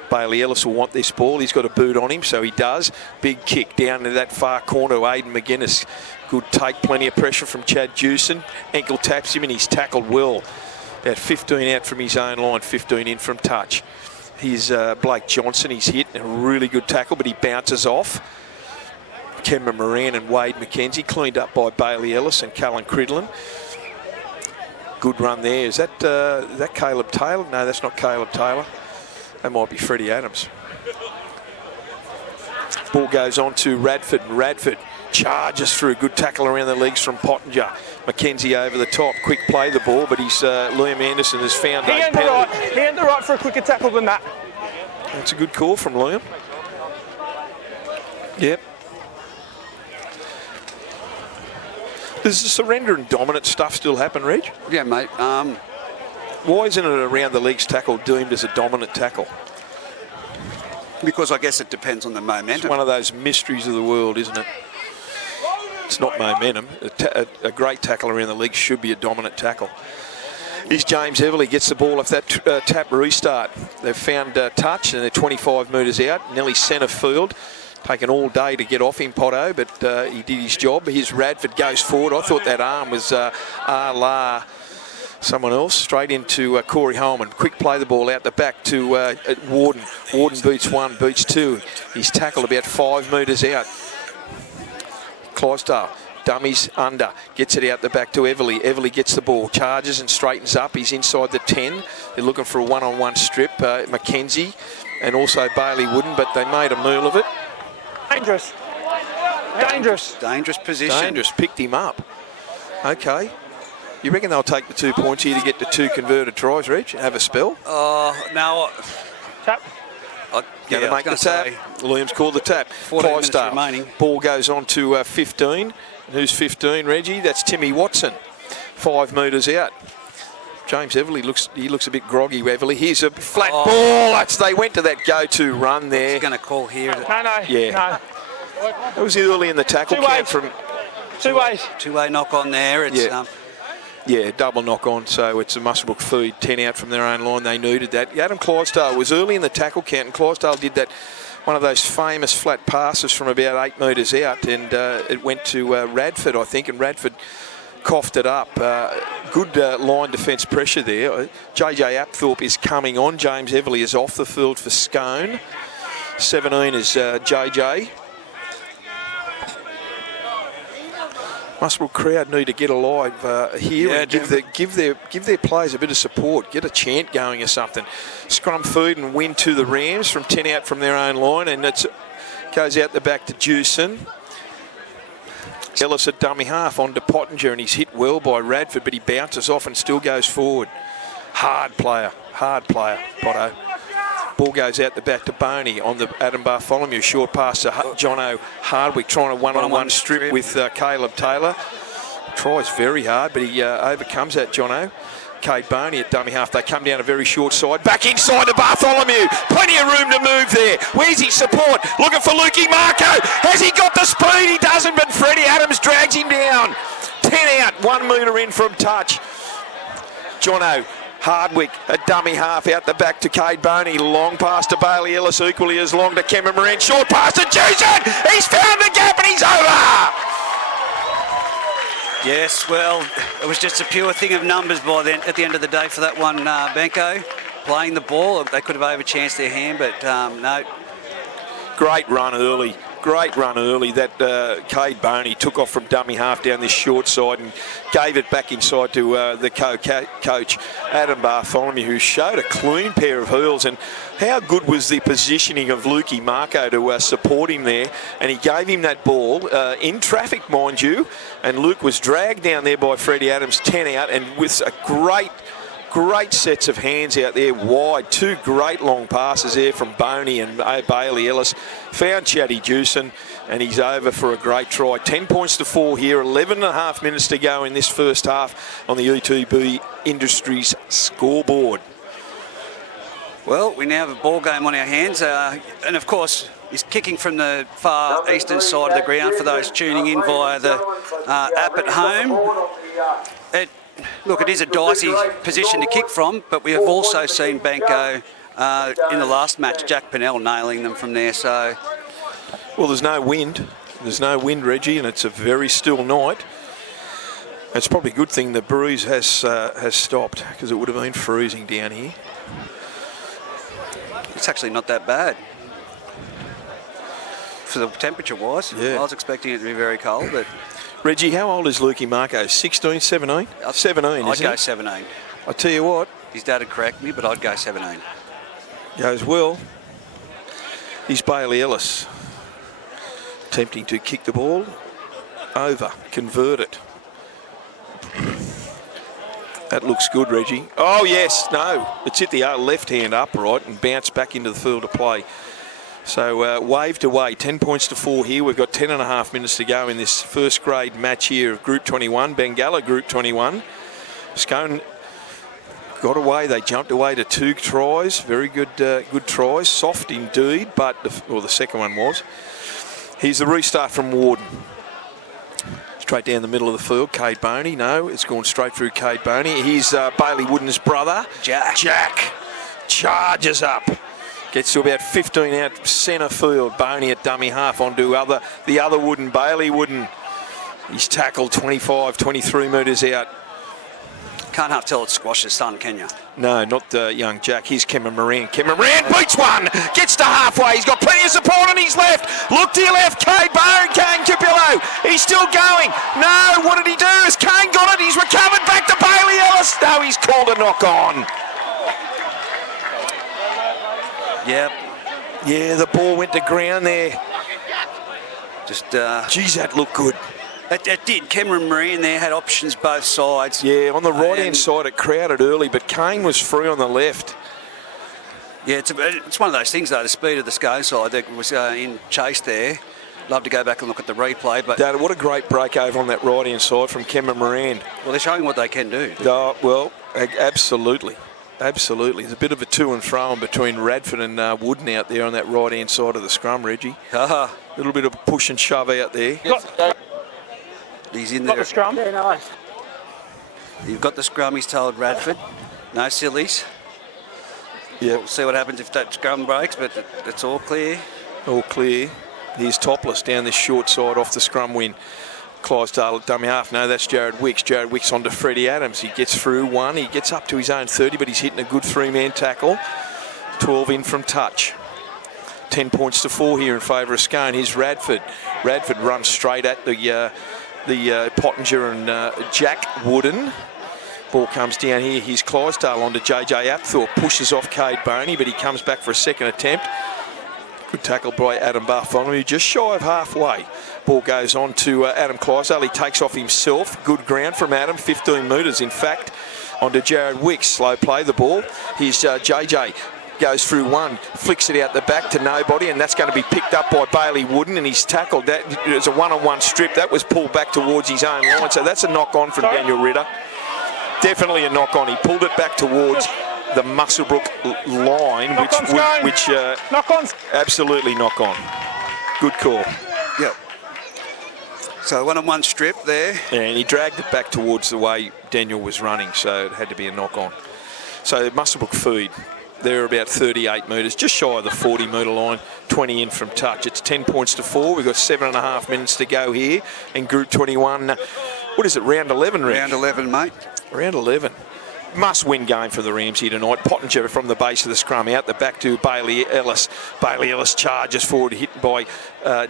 Bailey Ellis will want this ball. He's got a boot on him, so he does. Big kick down to that far corner to Aidan McGuinness. Good take. Plenty of pressure from Chad Jewson. Ankle taps him, and he's tackled well. About 15 out from his own line, 15 in from touch. Here's Blake Johnson. He's hit a really good tackle, but he bounces off. Cameron Moran and Wade McKenzie cleaned up by Bailey Ellis and Callan Cridlin. Good run there. Is that Caleb Taylor? No, that's not Caleb Taylor. That might be Freddie Adams. Ball goes on to Radford, and Radford charges through. Good tackle around the legs from Pottinger. McKenzie over the top. Quick play the ball, but he's Liam Anderson has found He ain't the right for a quicker tackle than that. That's a good call from Liam. Yep. Does the surrender and dominant stuff still happen, Reg? Yeah, mate. Why isn't it around the legs tackle deemed as a dominant tackle? Because I guess it depends on the momentum. It's one of those mysteries of the world, isn't it? It's not momentum. A great tackle around the legs should be a dominant tackle. Here's James Everly, gets the ball off that tap restart. They've found touch and they're 25 metres out, nearly centre field. Taken all day to get off him, Potto, but he did his job. Here's Radford, goes forward. I thought that arm was someone else. Straight into Corey Holman. Quick play the ball out the back to Warden. Warden beats one, beats two. He's tackled about 5 metres out. Clydesdale, dummies under, gets it out the back to Everly. Everly gets the ball, charges and straightens up. He's inside the 10. They're looking for a one-on-one strip. McKenzie and also Bailey Wooden, but they made a meal of it. Dangerous. Dangerous. Dangerous position. Dangerous. Picked him up. Okay. You reckon they'll take the 2 points here to get the 2 converted tries, Reg? Have a spell? No. Tap. Going to make the tap. Williams called the tap. 14 minutes remaining. Ball goes on to 15. And who's 15, Reggie? That's Timmy Watson. 5 metres out. James Everly looks a bit groggy, Everly. Here's a flat ball. They went to that go-to run there. He's going to call here. No. Yeah. It was early in the tackle count from... 2 ways. Two-way knock on there. It's, yeah, double knock on, so it's a Muswellbrook feed, 10 out from their own line. They needed that. Adam Clydesdale was early in the tackle count, and Clydesdale did that, one of those famous flat passes from about 8 metres out, and it went to Radford, I think, and Radford coughed it up. Good line defence pressure there. JJ Apthorpe is coming on. James Everly is off the field for Scone. 17 is JJ. Muswellbrook crowd need to get alive here and give their players a bit of support. Get a chant going or something. Scrum feed and win to the Rams from 10 out from their own line, and it goes out the back to Jewson. Ellis at dummy half on to Pottinger, and he's hit well by Radford, but he bounces off and still goes forward. Hard player, Potto. Ball goes out the back to Boney on the Adam Bartholomew. Short pass to Jono Hardwick, trying a one-on-one strip with Caleb Taylor. Tries very hard, but he overcomes that, Jono. Cade Boney at dummy half. They come down a very short side. Back inside to Bartholomew. Plenty of room to move there. Where's his support? Looking for Lukey Marco. Has he got the speed? He doesn't, but Freddie Adams drags him down. 10 out, 1 metre in from touch. Jono Hardwick, a dummy half out the back to Cade Boney. Long pass to Bailey Ellis, equally as long to Cameron Moran. Short pass to Jewson. He's found the gap and he's over. Yes, well, it was just a pure thing of numbers by then at the end of the day for that one, Benko. Playing the ball, they could have overchanced their hand, but no. Great run early. That Cade Boney took off from dummy half down this short side and gave it back inside to the coach, Adam Bartholomew, who showed a clean pair of heels. And how good was the positioning of Lukey Marco to support him there? And he gave him that ball in traffic, mind you. And Luke was dragged down there by Freddie Adams, 10 out, and with a great sets of hands out there wide. 2 great long passes there from Boney and Bailey Ellis. Found Chatty Jewson, and he's over for a great try. 10 points to 4 here, 11.5 minutes to go in this first half on the ETB Industries scoreboard. Well, we now have a ball game on our hands, and of course, he's kicking from the far eastern side of the ground for those tuning in via the app at home. Look, it is a dicey position to kick from, but we have also seen Banco in the last match, Jack Pennell nailing them from there. So, well, there's no wind. There's no wind, Reggie, and it's a very still night. It's probably a good thing the breeze has stopped, because it would have been freezing down here. It's actually not that bad for the temperature-wise. Yeah. I was expecting it to be very cold, but... Reggie, how old is Lukey Marco? 16, 17? 17, I'd isn't go he? 17. I tell you what. His dad would correct me, but I'd go 17. Goes well. He's Bailey Ellis. Attempting to kick the ball over, convert it. That looks good, Reggie. Oh, yes, no. It's hit the left hand upright and bounced back into the field of play. So waved away, 10 points to 4 here. We've got 10.5 minutes to go in this first grade match here of Group 21, Bengalla Group 21. Scone got away. They jumped away to 2 tries. Very good good tries. Soft indeed, but the second one was. Here's the restart from Warden. Straight down the middle of the field, Cade Boney. No, it's gone straight through Cade Boney. Here's Bailey Wooden's brother. Jack charges up. Gets to about 15 out centre field. Boney at dummy half onto the other Wooden, Bailey Wooden. He's tackled 25, 23 metres out. Can't half tell it's Squash's son, can you? No, not young Jack. Here's Cameron Moran. Cameron Moran beats one. Gets to halfway. He's got plenty of support on his left. Look to your left. Kane Capillo. He's still going. No, what did he do? As Kane got it, he's recovered back to Bailey Ellis. No, he's called a knock on. Yep. Yeah, the ball went to ground there. Just, geez, that looked good. It did. Cameron Moran there had options both sides. Yeah, on the right-hand side it crowded early, but Kane was free on the left. Yeah, it's one of those things, though, the speed of the Scone side that was in chase there. Love to go back and look at the replay. But Dad, what a great break over on that right-hand side from Cameron Moran. Well, they're showing what they can do. Oh, well, absolutely. Absolutely. There's a bit of a to and fro between Radford and Wooden out there on that right-hand side of the scrum, Reggie. A little bit of push and shove out there. He's in Got there. the scrum? Yeah, nice. You've got the scrum, he's told Radford. No sillies. Yeah. We'll see what happens if that scrum breaks, but it's all clear. All clear. Here's Topless down this short side off the scrum win. Clydesdale at dummy half. No, that's Jared Wicks. Jared Wicks on to Freddie Adams. He gets through one. He gets up to his own 30, but he's hitting a good 3-man tackle. 12 in from touch. 10 points to 4 here in favour of Scone. Here's Radford. Radford runs straight at the Pottinger and Jack Wooden. Ball comes down here. Here's Clydesdale on to JJ Apthorpe. Pushes off Cade Boney, but he comes back for a second attempt. Good tackle by Adam Bartholomew, just shy of halfway. Ball goes on to Adam Clydesdale. He takes off himself. Good ground from Adam, 15 metres in fact. On to Jared Wicks. Slow play the ball. Here's JJ. Goes through one, flicks it out the back to nobody, and that's going to be picked up by Bailey Wooden, and he's tackled. That it was a one-on-one strip. That was pulled back towards his own line, so that's a knock-on from Daniel Ritter. Definitely a knock-on. He pulled it back towards the Musclebrook line, which knock-ons. Absolutely knock-on. Good call. Yep. So one-on-one strip there. Yeah, and he dragged it back towards the way Daniel was running, so it had to be a knock-on. So Musclebrook feed. They're about 38 metres, just shy of the 40-metre line, 20 in from touch. It's 10 points to 4. We've got 7.5 minutes to go here in Group 21. What is it, round 11, Rick? Round 11, mate. Round 11. Must-win game for the Rams here tonight. Pottinger from the base of the scrum out the back to Bailey Ellis. Bailey Ellis charges forward, hit by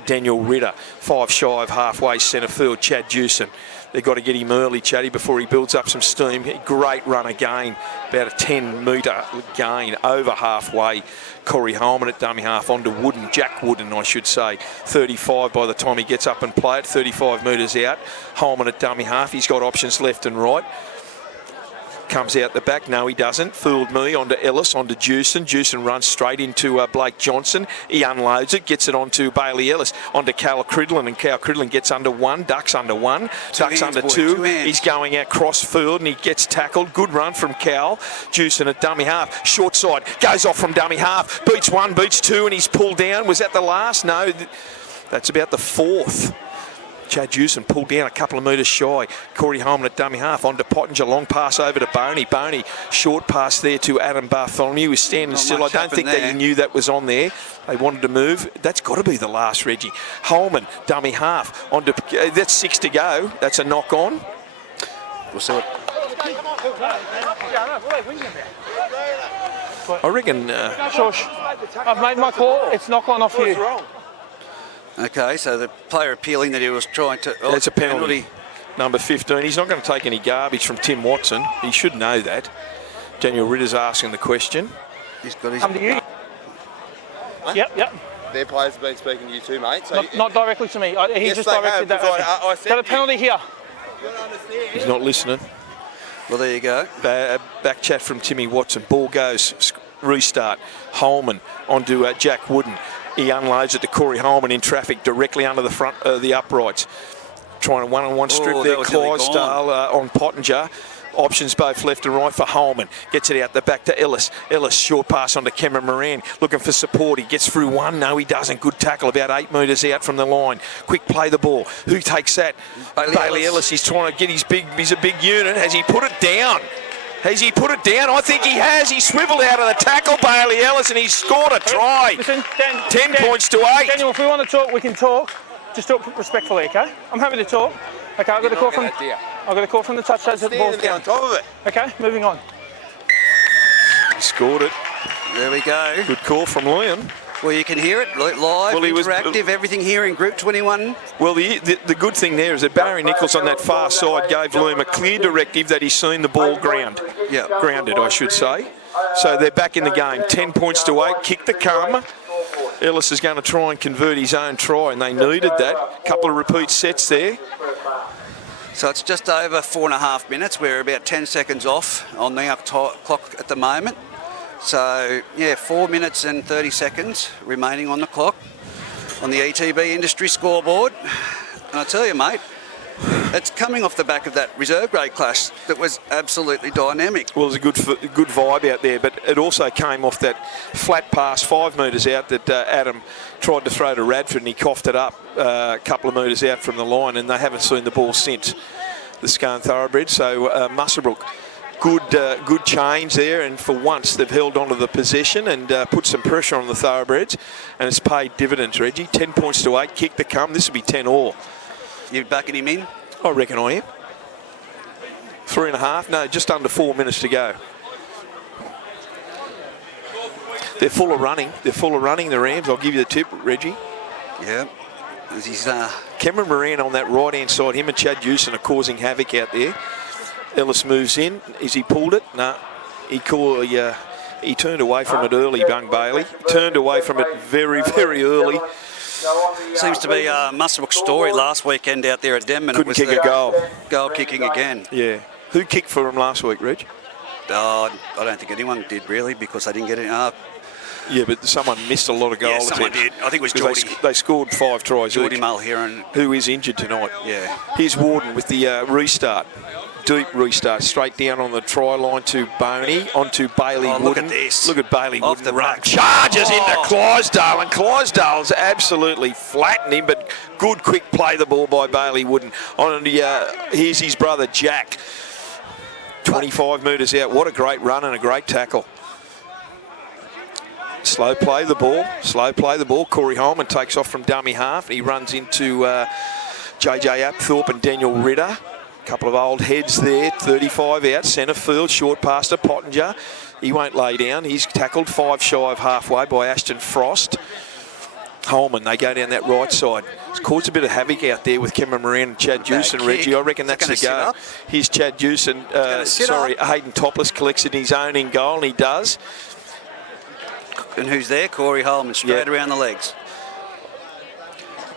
Daniel Ritter. 5 shy of halfway centre field, Chad Jewson. They've got to get him early, Chatty, before he builds up some steam. Great run again, about a 10-metre gain over halfway. Corey Holman at dummy half onto Wooden, Jack Wooden, I should say. 35 by the time he gets up and play it, 35 metres out. Holman at dummy half. He's got options left and right. comes out the back. No, he doesn't. Fooled me. Onto Ellis, onto Jewson. Jewson runs straight into Blake Johnson. He unloads it, gets it onto Bailey Ellis, onto Cal Cridlin, and Cal Cridlin gets under one, ducks under one, ducks under two. He's going out cross field and he gets tackled. Good run from Cal. Jewson at dummy half. Short side. Goes off from dummy half. Beats one, beats two, and he's pulled down. Was that the last? No, that's about the fourth. Chad Jewson pulled down a couple of metres shy. Corey Holman at dummy half. On to Pottinger. Long pass over to Boney. Boney, short pass there to Adam Bartholomew. He was standing still. I don't think that he knew that was on there. They wanted to move. That's got to be the last, Reggie. Holman, dummy half. On to, that's 6 to go. That's a knock on. We'll see what. I reckon. Shush. I've made my call. It's knock on off you. Okay, so the player appealing that he was trying to... Oh, it's a penalty. Number 15. He's not going to take any garbage from Tim Watson. He should know that. Daniel Ritter's asking the question. He's got his... Come to you. Huh? Yep. Their players have been speaking to you too, mate. So Not directly to me. He Yes, just they directed have, that. because I said Got a penalty here. He's not listening. Well, there you go. Back chat from Timmy Watson. Ball goes. Restart. Holman onto Jack Wooden. He unloads it to Corey Holman in traffic directly under the front of the uprights. Trying a one-on-one strip there. Clydesdale on Pottinger. Options both left and right for Holman. Gets it out the back to Ellis. Ellis, short pass onto Cameron Moran. Looking for support. He gets through one. No, he doesn't. Good tackle about 8 metres out from the line. Quick play the ball. Who takes that? Bailey Ellis. He's trying to get his big... He's a big unit. Has he put it down? Has he put it down? I think he has. He swiveled out of the tackle, Bailey Ellis, and he's scored a try. Listen, 10 points to 8. Daniel, if we want to talk, we can talk. Just talk respectfully, okay? I'm happy to talk. Okay, I've got a call from the touch tags at the ball's down. on top of it. Okay, moving on. He scored it. There we go. Good call from Leon. Well, you can hear it live, interactive, everything here in Group 21. Well, the good thing there is that Barry Nichols on that far side gave Liam a clear directive that he's seen the ball grounded, I should say. So they're back in the game. 10 points to 8. Kick the come. Ellis is going to try and convert his own try, and they needed that. Couple of repeat sets there. So it's just over 4.5 minutes. We're about 10 seconds off on the clock at the moment. So, yeah, 4 minutes and 30 seconds remaining on the clock on the ETB industry scoreboard. And I tell you, mate, it's coming off the back of that reserve grade clash that was absolutely dynamic. Well, there's a good vibe out there, but it also came off that flat pass 5 metres out that Adam tried to throw to Radford, and he coughed it up a couple of metres out from the line, and they haven't seen the ball since, the Scone Thoroughbred. So Muswellbrook, good change there, and for once they've held onto the possession and put some pressure on the Thoroughbreds, and it's paid dividends, Reggie. 10 points to 8, kick the come. This will be 10 all. You backing him in? I reckon I am. 3.5, no, just under 4 minutes to go. They're full of running, the Rams. I'll give you the tip, Reggie. Yeah. He's, Cameron Moran on that right-hand side, him and Chad Jewson are causing havoc out there. Ellis moves in. Is he pulled it? No. He turned away from it early, Bung Bailey. Turned away from it very, very early. Seems to be Muswellbrook's story last weekend out there at Denman. Couldn't kick a goal. Goal kicking again. Yeah. Who kicked for him last week, Reg? I don't think anyone did, really, because they didn't get it. Yeah, but someone missed a lot of goals. Yeah, someone did. I think it was Geordie. They scored 5 tries. Geordie Mulheron. Who is injured tonight. Yeah. Here's Warden with the restart. Deep restart, straight down on the try line to Boney, onto Bailey Wooden. Look at this. Look at Bailey Off Wooden. the ruck. Charges into Clydesdale, and Clydesdale's absolutely flattened him, but good quick play the ball by Bailey Wooden. Here's his brother Jack. 25 metres out. What a great run and a great tackle. Slow play the ball. Corey Holman takes off from dummy half. He runs into JJ Apthorpe and Daniel Ritter. Couple of old heads there. 35 out, centre field, short pass to Pottinger. He won't lay down. He's tackled 5 shy of halfway by Ashton Frost. Holman, they go down that right side. It's caused a bit of havoc out there with Cameron Moran and Chad Jewson, Reggie. I reckon that's the go. Here's Chad Jewson. Hayden Topless collects it in his own in goal, and he does. And who's there? Corey Holman, straight around the legs.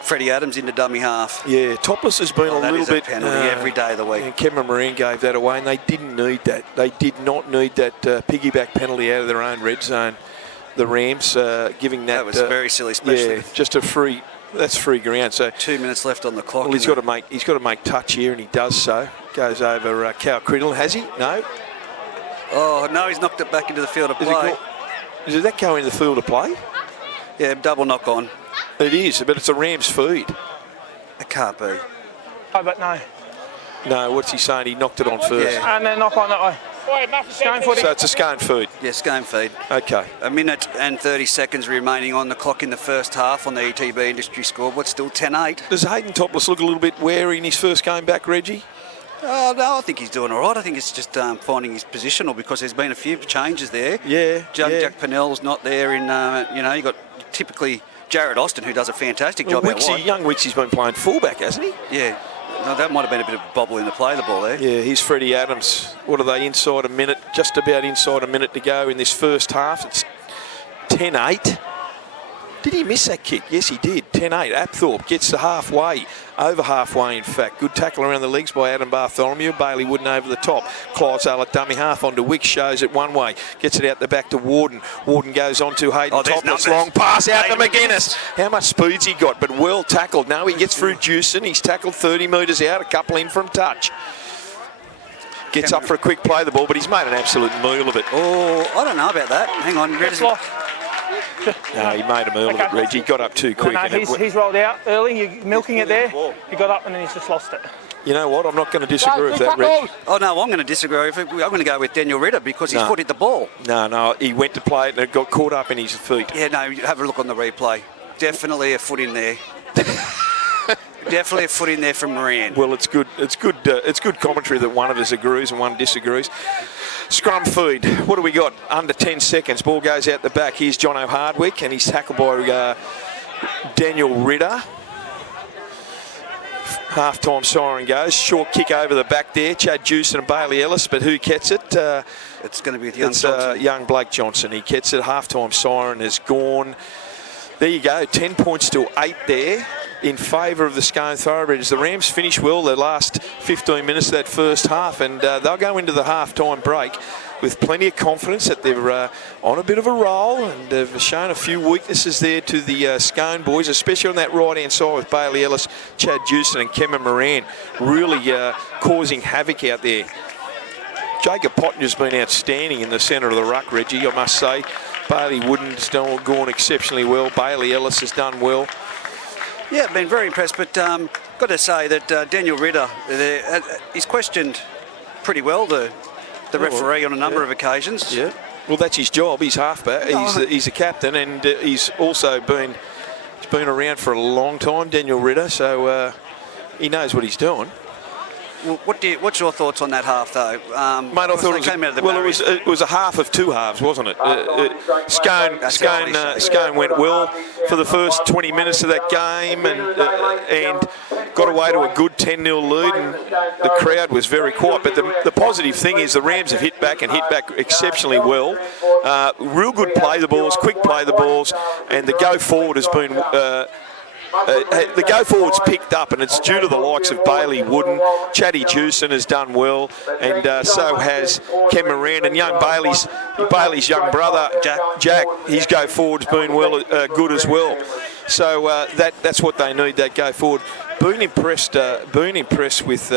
Freddie Adams into dummy half. Yeah, Topless has been a That little is a bit penalty every day of the week. And Cameron Moran gave that away, and they didn't need that. They did not need that piggyback penalty out of their own red zone. The Rams giving that. That was very silly, especially. Yeah, just a free. That's free ground. So 2 minutes left on the clock. well, he's got to make touch here, and he does so. Goes over Cal Criddle. Has he? No. Oh no, he's knocked it back into the field of play. Does that go in the field of play? Yeah, double knock on. It is, but it's a Rams feed. It can't be. Oh, but no. No, what's he saying? He knocked it on first. Yeah. And then knock on that way. Scone footy. So it's a Scone feed. Yeah, Scone feed. Okay. A minute and 30 seconds remaining on the clock in the first half on the ETB industry scoreboard. Still 10-8. Does Hayden Topless look a little bit wary in his first game back, Reggie? Oh, no, I think he's doing all right. I think it's just finding his positional because there's been a few changes there. Yeah. Jack Pennell's not there in, you got typically Jared Austin, who does a fantastic job out wide. Young Wixie's been playing fullback, hasn't he? Yeah. No, that might have been a bit of a bobble in the play, the ball there. Yeah, here's Freddie Adams. What are they, inside a minute? Just about inside a minute to go in this first half. It's 10-8. Did he miss that kick? Yes, he did. 10-8. Apthorpe gets to halfway. Over halfway, in fact. Good tackle around the legs by Adam Bartholomew. Bailey Wooden over the top. Clydesdale at dummy half onto Wicks. Shows it one way. Gets it out the back to Warden. Warden goes on to Hayden Topless. Long pass out to McGuinness. How much speed's he got? But well tackled. No, he gets through Jewson. He's tackled 30 metres out. A couple in from touch. Gets up for a quick play of the ball, but he's made an absolute meal of it. Oh, I don't know about that. Hang on. No, he made a meal of it, Reggie. Got up too quick. No, he's rolled out early. You're milking it there. He got up and then he's just lost it. You know what? I'm not going to disagree with that, Reg. Oh, no, I'm going to disagree. I'm going to go with Daniel Ritter because his foot hit the ball. No, he went to play it and it got caught up in his feet. Yeah, no, have a look on the replay. Definitely a foot in there. Definitely a foot in there from Moran. Well, it's good. It's good commentary that one of us agrees and one disagrees. Scrum feed. What do we got? Under 10 seconds. Ball goes out the back. Here's John O'Hardwick and he's tackled by Daniel Ritter. Half-time siren goes. Short kick over the back there. Chad Jewson and Bailey Ellis, but who gets it? It's going to be with young Johnson. Young Blake Johnson. He gets it. Half-time siren has gone. There you go. 10 points to 8 there in favour of the Scone Thoroughbreds. The Rams finish well the last 15 minutes of that first half, and they'll go into the half-time break with plenty of confidence that they're on a bit of a roll, and they've shown a few weaknesses there to the Scone boys, especially on that right-hand side with Bailey Ellis, Chad Jewson and Cameron Moran really causing havoc out there. Jacob Pottinger's been outstanding in the centre of the ruck, Reggie, I must say. Bailey Wooden's gone exceptionally well. Bailey Ellis has done well. Yeah, been very impressed, but got to say that Daniel Ritter, he's questioned pretty well the referee on a number of occasions. Yeah, well, that's his job. He's halfback. He's a captain, and he's also been around for a long time, Daniel Ritter. So he knows what he's doing. Well, what's your thoughts on that half, though? Mate, I thought it was a half of two halves, wasn't it? Scone went well for the first 20 minutes of that game and got away to a good 10-0 lead, and the crowd was very quiet. But the positive thing is the Rams have hit back exceptionally well. Real good play the balls, quick play the balls, and the go forward has been... the go forward's picked up, and it's due to the likes of Bailey Wooden. Chatty Jewson has done well, and so has Ken Moran, and young Bailey's young brother Jack. His go forward's been good as well. So that's what they need. That go forward. Been impressed with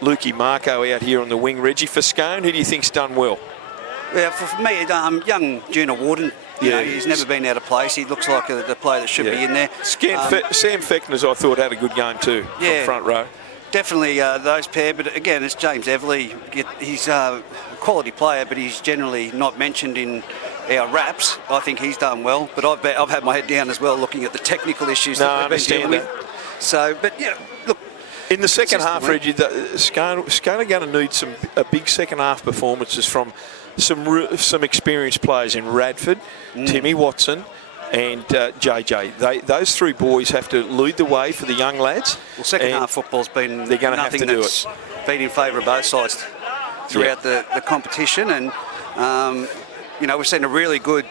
Lukey Marco out here on the wing. Reggie, for Scone, who do you think's done well? Yeah, for me, young Junior Warden. He's never been out of place. He looks like the player that should be in there. Sam Fechner's, I thought, had a good game too from front row. Definitely those pair, but again, it's James Everly. He's a quality player, but he's generally not mentioned in our raps. I think he's done well, but I've had my head down as well looking at the technical issues that we've been dealing with. So, but yeah, look. In the second half, Reggie, Scone are going to need a big second half performances from some experienced players in Radford, Timmy Watson and JJ. Those three boys have to lead the way for the young lads. Well, second half football's been they're going to have to do it. Been in favour of both sides throughout the competition, and we've seen a really good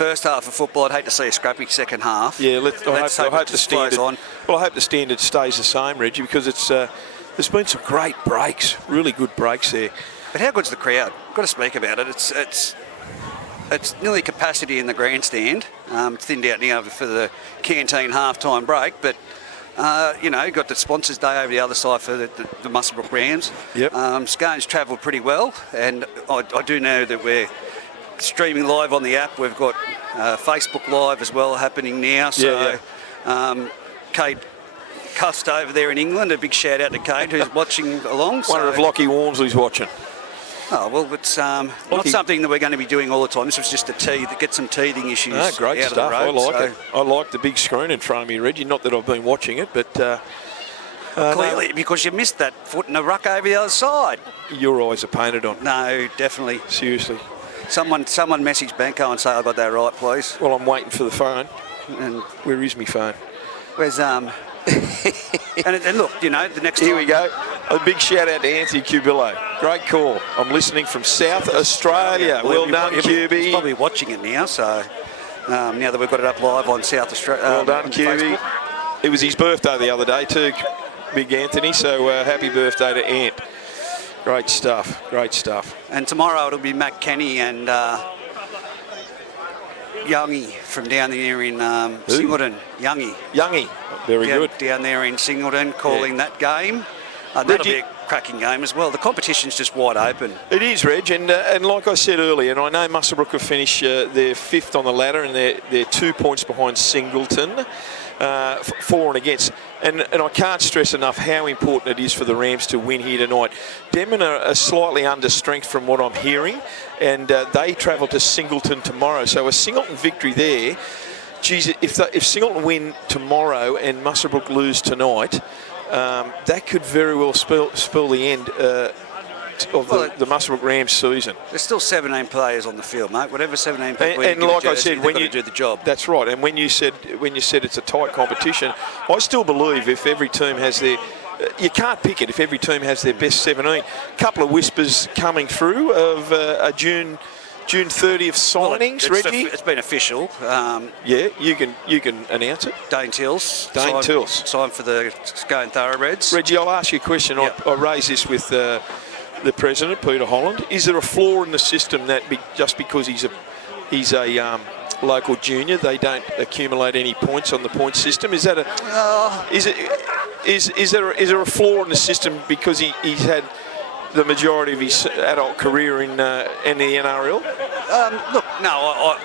first half of football. I'd hate to see a scrappy second half. Yeah, I hope it the just flows standard. on. Well, I hope the standard stays the same, Reggie, because it's there's been some great breaks, really good breaks there. But how good's the crowd? Got to speak about it. It's nearly capacity in the grandstand. It's thinned out now for the canteen half-time break, but got the sponsors day over the other side for the Muswellbrook Rams. Yep. Scone's travelled pretty well, and I do know that we're streaming live on the app. We've got Facebook Live as well happening now. So, Kate Cust over there in England, a big shout out to Kate who's watching along. Wonder if Lockie Walmsley's watching. Oh, well, it's not something that we're going to be doing all the time. This was just to get some teething issues Great out stuff. of the road. I like it. I like the big screen in front of me, Reggie. Not that I've been watching it, but... clearly, because you missed that foot in the ruck over the other side. Your eyes are painted on. No, definitely. Seriously. Someone message Bengalla and say I got that right, please. Well, I'm waiting for the phone. And Where is my phone? where's and look, the next Here time, we go. A big shout out to Anthony Cubillo. Great call. I'm listening from South Australia. Well done, He's QB. probably watching it now, so now that we've got it up live on South Australia. Well done, QB. Facebook. It was his birthday the other day too, Big Anthony. So happy birthday to Ant. Great stuff. Great stuff. And tomorrow it'll be Matt Kenny and Youngie from down there in Singleton. Youngie. Very good. Down there in Singleton calling that game. That'll Reggie- be a cracking game as well. The competition's just wide open. It is, Reg, and like I said earlier, and I know Muswellbrook have finished their fifth on the ladder, and they're 2 points behind Singleton, for and against. And I can't stress enough how important it is for the Rams to win here tonight. Denman are slightly under strength from what I'm hearing, and they travel to Singleton tomorrow. So a Singleton victory there. Geez, if Singleton win tomorrow and Muswellbrook lose tonight, that could very well spell the end of the Muswellbrook Rams season. There's still 17 players on the field, mate. Whatever 17 people And like I said, when you you do the job. That's right. And when you said it's a tight competition, I still believe if every team has their, you can't pick it if every team has their best 17. A couple of whispers coming through of a June 30th signings, Reggie. It's been official. Yeah, you can announce it. Dane Tills. Signed for the Scone Thoroughbreds. Reggie, I'll ask you a question. Yep. I raised this with the president, Peter Holland. Is there a flaw in the system that just because he's a local junior, they don't accumulate any points on the point system? Is that is there a flaw in the system because he's had the majority of his adult career in the NRL? Look, no,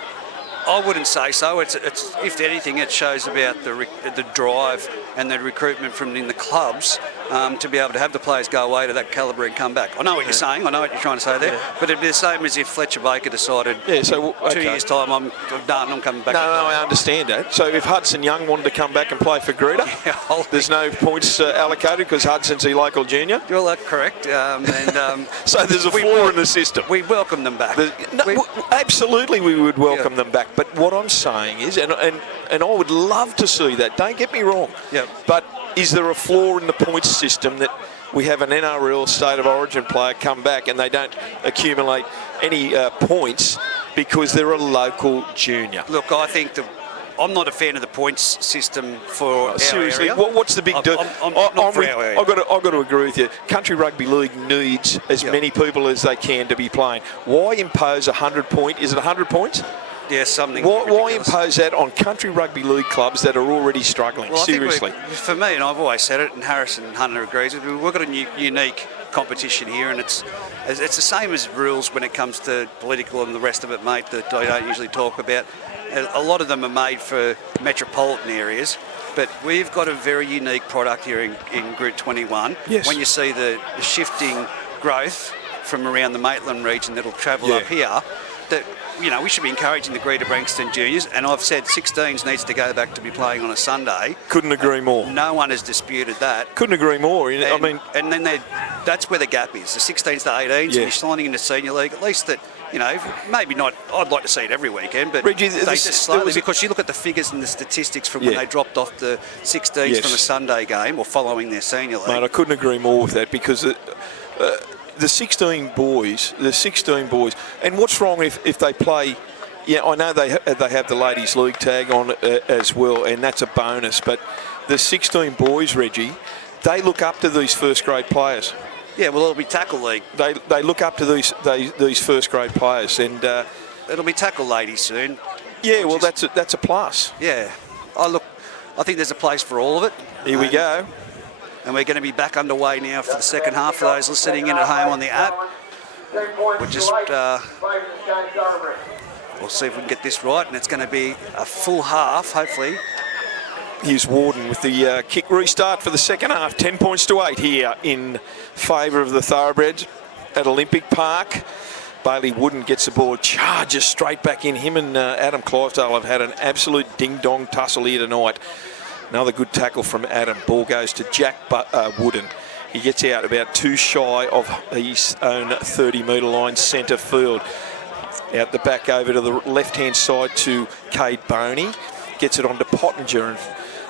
I wouldn't say so. It's if anything, it shows about the drive and the recruitment from in the clubs to be able to have the players go away to that calibre and come back. I know what you're saying. I know what you're trying to say there. But it'd be the same as if Fletcher Baker decided. Yeah. So 2 years' time, I'm done. I'm coming back. No, I understand that. So if Hudson Young wanted to come back and play for Greta, there's no points allocated because Hudson's a local junior. Well, that's correct. So there's a flaw in the system. We welcome them back. Absolutely, we would welcome them back. But what I'm saying is, and I would love to see that. Don't get me wrong. Yep. But is there a flaw in the points system that we have an NRL State of Origin player come back and they don't accumulate any points because they're a local junior? Look, I think I'm not a fan of the points system for our seriously, area. what's the big deal? Not for our area. I've got to agree with you. Country Rugby League needs as many people as they can to be playing. Why impose 100 point? Is it 100 points? Yeah, something. Why impose that on country rugby league clubs that are already struggling? Well, seriously. For me, and I've always said it, and Harrison Hunter agrees, we've got a unique competition here, and it's the same as rules when it comes to political and the rest of it, mate, that I don't usually talk about. A lot of them are made for metropolitan areas, but we've got a very unique product here in Group 21. Yes. When you see the shifting growth from around the Maitland region that'll travel up here, that we should be encouraging the Greater Branxton juniors, and I've said 16s needs to go back to be playing on a Sunday. Couldn't agree more. No one has disputed that. Couldn't agree more. And then that's where the gap is. The 16s to 18s, you're signing into senior league. At least that, maybe not. I'd like to see it every weekend, but Reggie, they just slowly, because you look at the figures and the statistics from when they dropped off the 16s from a Sunday game or following their senior league. Mate, I couldn't agree more with that because the 16 boys, and what's wrong if they play Yeah, I know they have the Ladies League tag on as well, and that's a bonus. But the 16 boys, Reggie, they look up to these first grade players. Yeah, well, it'll be tackle league. They look up to these first grade players, and It'll be tackle ladies soon. yeah, well, that's a plus. Yeah. I think there's a place for all of it. Here we go. And we're going to be back underway now for the second half for those listening in at home on the app. We're just, we'll see if we can get this right, and it's going to be a full half, hopefully. Here's Warden with the kick restart for the second half. 10 points to 8 here in favour of the Thoroughbreds at Olympic Park. Bailey Wooden gets the ball, charges straight back in. Him and Adam Clivesdale have had an absolute ding-dong tussle here tonight. Another good tackle from Adam. Ball goes to Jack Wooden. He gets out about too shy of his own 30-metre line centre field. Out the back over to the left-hand side to Cade Boney. Gets it on to Pottinger, and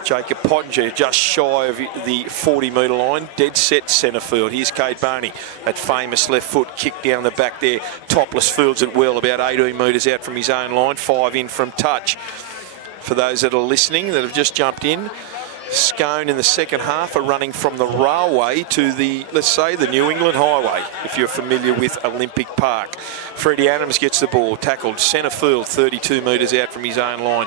Jacob Pottinger just shy of the 40-metre line. Dead set centre field. Here's Cade Boney. That famous left foot kick down the back there. Topless fields it well, about 18 metres out from his own line. 5 in from touch. For those that are listening, that have just jumped in, Scone in the second half are running from the railway to the, let's say, the New England Highway, if you're familiar with Olympic Park. Freddie Adams gets the ball, tackled centre field, 32 metres out from his own line.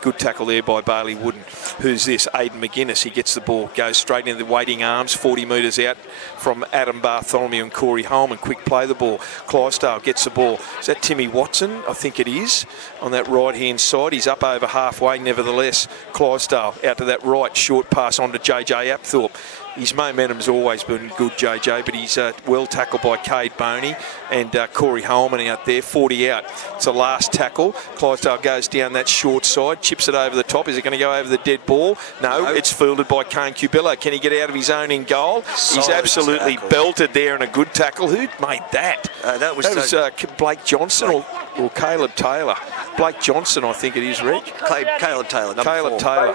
Good tackle there by Bailey Wooden. Who's this? Aidan McGuinness. He gets the ball, goes straight into the waiting arms, 40 metres out from Adam Bartholomew and Corey Holman. Quick play the ball. Clivesdale gets the ball. Is that Timmy Watson? I think it is. On that right-hand side. He's up over halfway, nevertheless. Clivesdale out to that right. Short pass on to JJ Apthorpe. His momentum's always been good, JJ, but he's well tackled by Cade Boney and Corey Holman out there, 40 out. It's the last tackle. Clivesdale goes down that short side, chips it over the top. Is it going to go over the dead ball? No, it's fielded by Kane Cubillo. Can he get out of his own in goal? He's absolutely belted there and a good tackle. Who made that? That was Blake Johnson or Caleb Taylor. Blake Johnson, I think it is, Reg. Caleb Taylor, Caleb Taylor.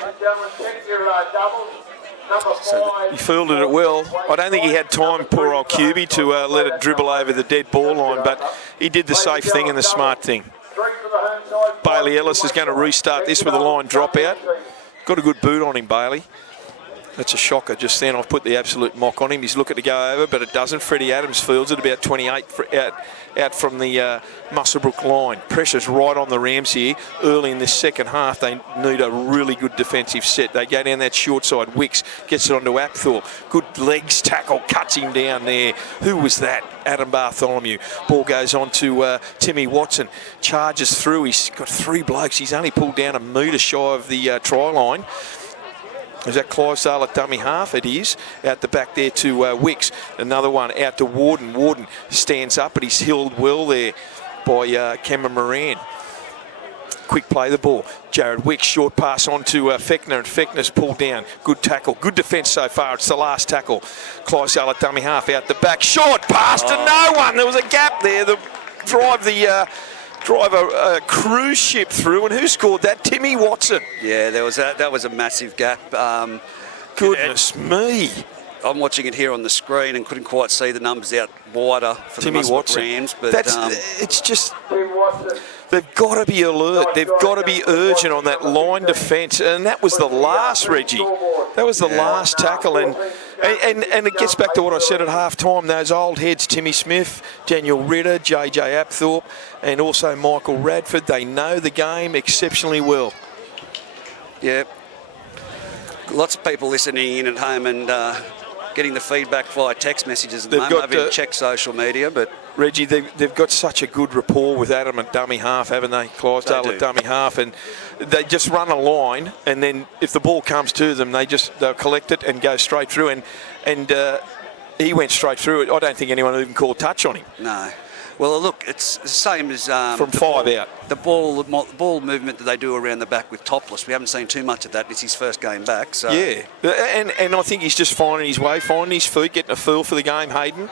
So he fielded it well. I don't think he had time, poor old QB, to let it dribble over the dead ball line, but he did the safe thing and the smart thing. Bailey Ellis is going to restart this with a line dropout. Got a good boot on him, Bailey. That's a shocker just then. I've put the absolute mock on him. He's looking to go over, but it doesn't. Freddie Adams fields it about 28 out from the Muswellbrook line. Pressure's right on the Rams here. Early in this second half, they need a really good defensive set. They go down that short side. Wicks gets it onto Apthorpe. Good legs tackle, cuts him down there. Who was that? Adam Bartholomew. Ball goes on to Timmy Watson. Charges through. He's got 3 blokes. He's only pulled down a metre shy of the try line. Is that Clivesdale at dummy half? It is. Out the back there to Wicks. Another one out to Warden. Warden stands up, but he's held well there by Cameron Moran. Quick play the ball. Jared Wicks, short pass on to Fechner, and Fechner's pulled down. Good tackle. Good defence so far. It's the last tackle. Clivesdale at dummy half out the back. Short pass to no one. There was a gap there. Drive a cruise ship through, and who scored that? Timmy Watson. Yeah, that was a massive gap. Goodness me. I'm watching it here on the screen and couldn't quite see the numbers out wider for Timmy the Watson. Rams. But it's just, they've got to be alert. They've got to be urgent on that line defence, and that was the last, Reggie. That was the last tackle, and it gets back to what I said at half-time. Those old heads, Timmy Smith, Daniel Ritter, JJ Apthorpe, and also Michael Radford, they know the game exceptionally well. Yeah. Lots of people listening in at home and getting the feedback via text messages at the moment. I haven't checked social media, but... Reggie, they've got such a good rapport with Adam at dummy half, haven't they? Clivesdale at dummy half, and they just run a line, and then if the ball comes to them, they'll collect it and go straight through, and he went straight through it. I don't think anyone even called touch on him. No. Well, look, it's the same as... from 5 out. The ball movement that they do around the back with Topless. We haven't seen too much of that. It's his first game back. So. Yeah, and I think he's just finding his way, finding his feet, getting a feel for the game, Hayden,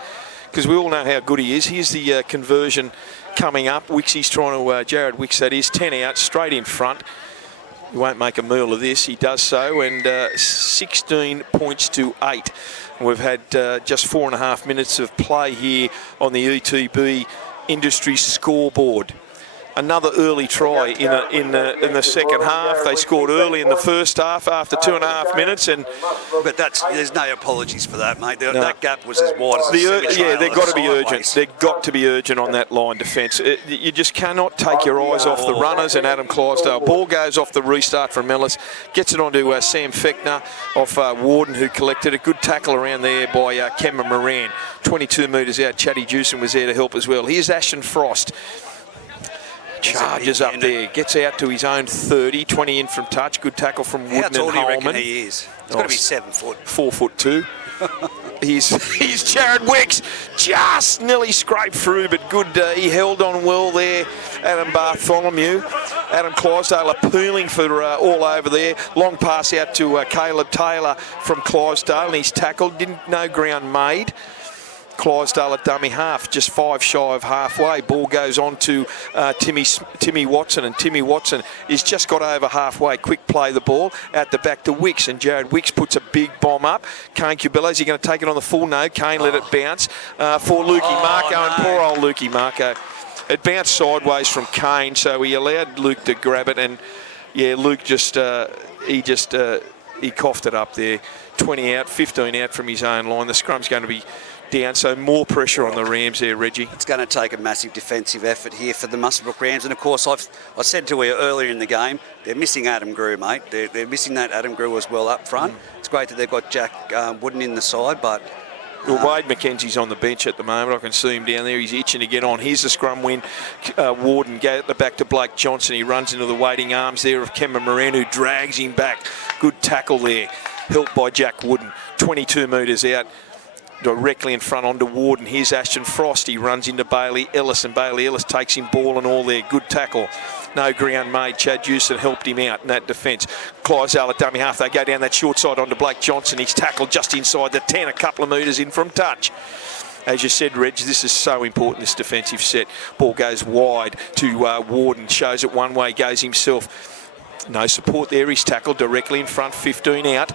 because we all know how good he is. Here's the conversion coming up. Wicksy's trying to... Jared Wicks, that is, 10 out, straight in front. He won't make a meal of this. He does so, and 16 points to 8. We've had just 4.5 minutes of play here on the ETB Industry scoreboard. another early try in the second half. They scored early in the first half after 2.5 minutes, but there's no apologies for that, mate. That gap was as wide as they've got to be urgent. They've got to be urgent on that line defence. You just cannot take your eyes off the runners and Adam Clydesdale. Ball goes off the restart from Ellis, gets it onto Sam Fechner off Warden, who collected a good tackle around there by Cameron Moran. 22 metres out. Chatty Jewson was there to help as well. Here's Ashton Frost. Charges up there, gets out to his own 30, 20 in from touch. Good tackle from Wooden and Holman. How tall do you reckon he is? He's got to be 7 foot. 4'2". He's Jared Wicks, just nearly scraped through, but good. He held on well there. Adam Bartholomew, Adam Clydesdale appealing for all over there. Long pass out to Caleb Taylor from Clydesdale, and he's tackled. No ground made. Clydesdale at dummy half, just 5 shy of halfway. Ball goes on to Timmy Watson, and Timmy Watson has just got over halfway. Quick play the ball out the back to Wicks, and Jared Wicks puts a big bomb up. Kane Cubillo, is he going to take it on the full? No, Kane let it bounce for Lukey Marco, and poor old Lukey Marco. It bounced sideways from Kane, so he allowed Luke to grab it, and yeah, Luke he coughed it up there. 20 out, 15 out from his own line. The scrum's going to be down, so more pressure on the Rams there, Reggie. It's going to take a massive defensive effort here for the Muswellbrook Rams, and of course I said to you earlier in the game, they're missing Adam Grew, mate. They're missing that Adam Grew as well up front. It's great that they've got Jack Wooden in the side, but well, Wade McKenzie's on the bench at the moment. I can see him down there. He's itching to get on. Here's the scrum win. Warden go at the back to Blake Johnson. He runs into the waiting arms there of Cameron Moran, who drags him back. Good tackle there, helped by Jack Wooden. 22 metres out, directly in front onto Warden. Here's Ashton Frost. He runs into Bailey Ellis, and Bailey Ellis takes him ball and all there. Good tackle. No ground made. Chad Jewson helped him out in that defence. Clydesdale at dummy half. They go down that short side onto Blake Johnson. He's tackled just inside the 10, a couple of metres in from touch. As you said, Reg, this is so important, this defensive set. Ball goes wide to Warden. Shows it one way, goes himself. No support there. He's tackled directly in front, 15 out.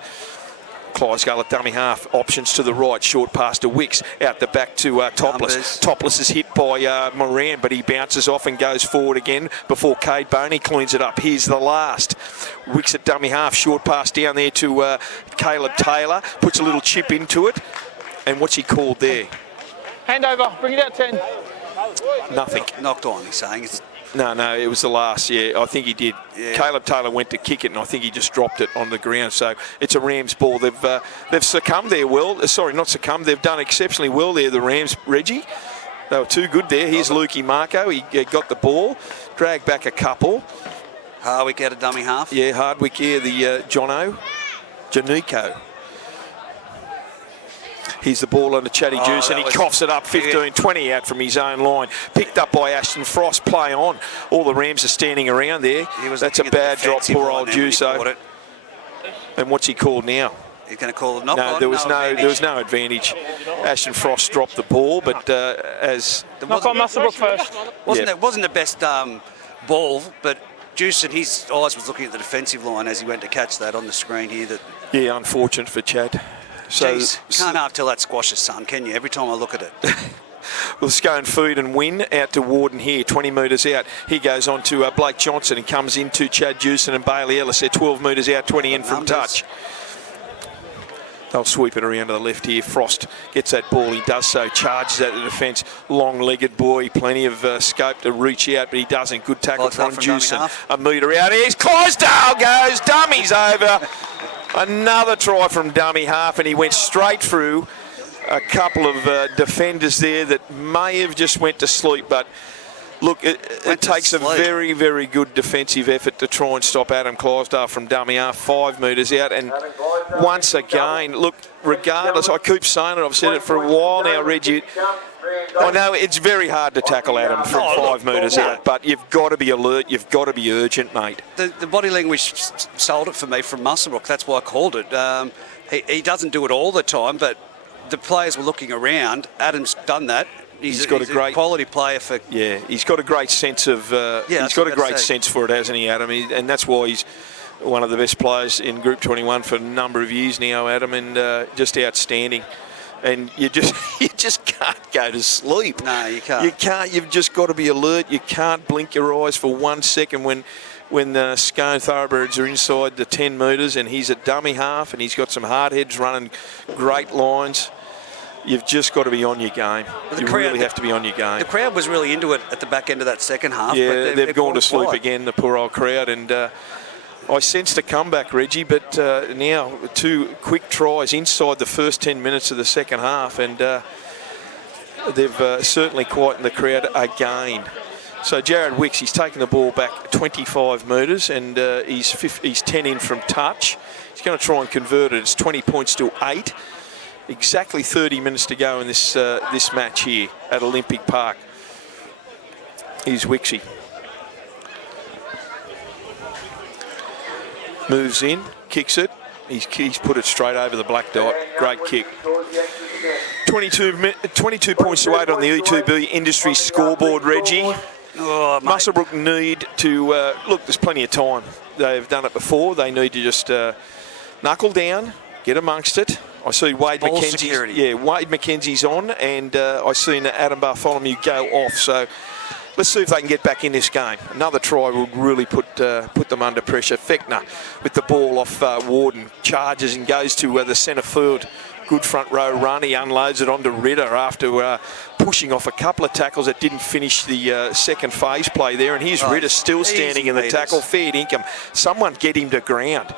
Clydesdale at dummy half, options to the right, short pass to Wicks, out the back to Topless. Numbers. Topless is hit by Moran, but he bounces off and goes forward again before Cade Boney cleans it up. Here's the last. Wicks at dummy half, short pass down there to Caleb Taylor, puts a little chip into it, and what's he called there? Hand over, bring it out 10. Nothing. knocked on, he's saying. No, it was the last, I think he did. Yeah. Caleb Taylor went to kick it, and I think he just dropped it on the ground. So it's a Rams ball. They've succumbed there well. Sorry, not succumbed. They've done exceptionally well there, the Rams, Reggie. They were too good there. Here's Lukey Marco. He got the ball, dragged back a couple. Hardwick out of dummy half. Yeah, Hardwick here, the Janico. Here's the ball under Chatty Juice, and he coughs it up 15-20 out from his own line. Picked up by Ashton Frost. Play on. All the Rams are standing around there. That's a bad drop, poor old Juico. And what's he called now? He's going to call the knock No, on. there was no advantage. Ashton Frost dropped the ball, but as Knock on Musclebrook first. Wasn't the best ball, but Juice and his eyes was looking at the defensive line as he went to catch that on the screen here. Yeah, unfortunate for Chad. So jeez, can't half tell that squashes, son, can you? Every time I look at it. Well, Scone feed and win out to Warden here, 20 metres out. He goes on to Blake Johnson and comes into Chad Jewson and Bailey Ellis. They're 12 metres out, 20 in from touch. They'll sweep it around to the left here. Frost gets that ball. He does so. Charges at the defence. Long-legged boy. Plenty of scope to reach out, but he doesn't. Good tackle from Jewson. A metre out. Here's Clydesdale goes. Dummy's over. Another try from dummy half, and he went straight through a couple of defenders there that may have just went to sleep. But look, it takes a very, very good defensive effort to try and stop Adam Clydesdale from dummy half, 5 metres out. And once again, look, regardless, I keep saying it, I've said it for a while now, Reggie. I know it's very hard to tackle Adam from 5 metres out, but you've got to be alert, you've got to be urgent, mate. The body language sold it for me from Muswellbrook. That's why I called it. He doesn't do it all the time, but the players were looking around. Adam's done that. He's got a great quality player for. Yeah, he's got a great sense of. He's got a great sense for it, hasn't he, Adam? And that's why he's one of the best players in Group 21 for a number of years now, Adam, and just outstanding. And you just just can't go to sleep. No, you can't. You can't. You've just got to be alert. You can't blink your eyes for 1 second when Scone Thoroughbreds are inside the 10 metres and he's at dummy half and he's got some hard heads running great lines. You've just got to be on your game. You really have to be on your game. The crowd was really into it at the back end of that second half. Yeah, but they've gone to sleep again, the poor old crowd. And I sensed a comeback, Reggie, but now 2 quick tries inside the first 10 minutes of the second half, and they've certainly quietened the crowd again. So Jared Wicks, he's taken the ball back 25 metres, and he's 10 in from touch. He's going to try and convert it. It's 20 points to 8. Exactly 30 minutes to go in this match here at Olympic Park. Here's Wixie. Moves in, kicks it. He's put it straight over the black dot. Great kick. 22 points to 8 on the E2B industry scoreboard, Reggie. Oh, Muswellbrook need to look. There's plenty of time. They've done it before. They need to just knuckle down, get amongst it. I see Wade McKenzie. Yeah, Wade McKenzie's on, and I seen Adam Bartholomew go off. So let's see if they can get back in this game. Another try would really put them under pressure. Fechner with the ball off Warden, charges and goes to the centre field. Good front row run. He unloads it onto Ritter after pushing off a couple of tackles that didn't finish the second phase play there. And here's Ritter still standing in the tackle. Fair income. Someone get him to ground.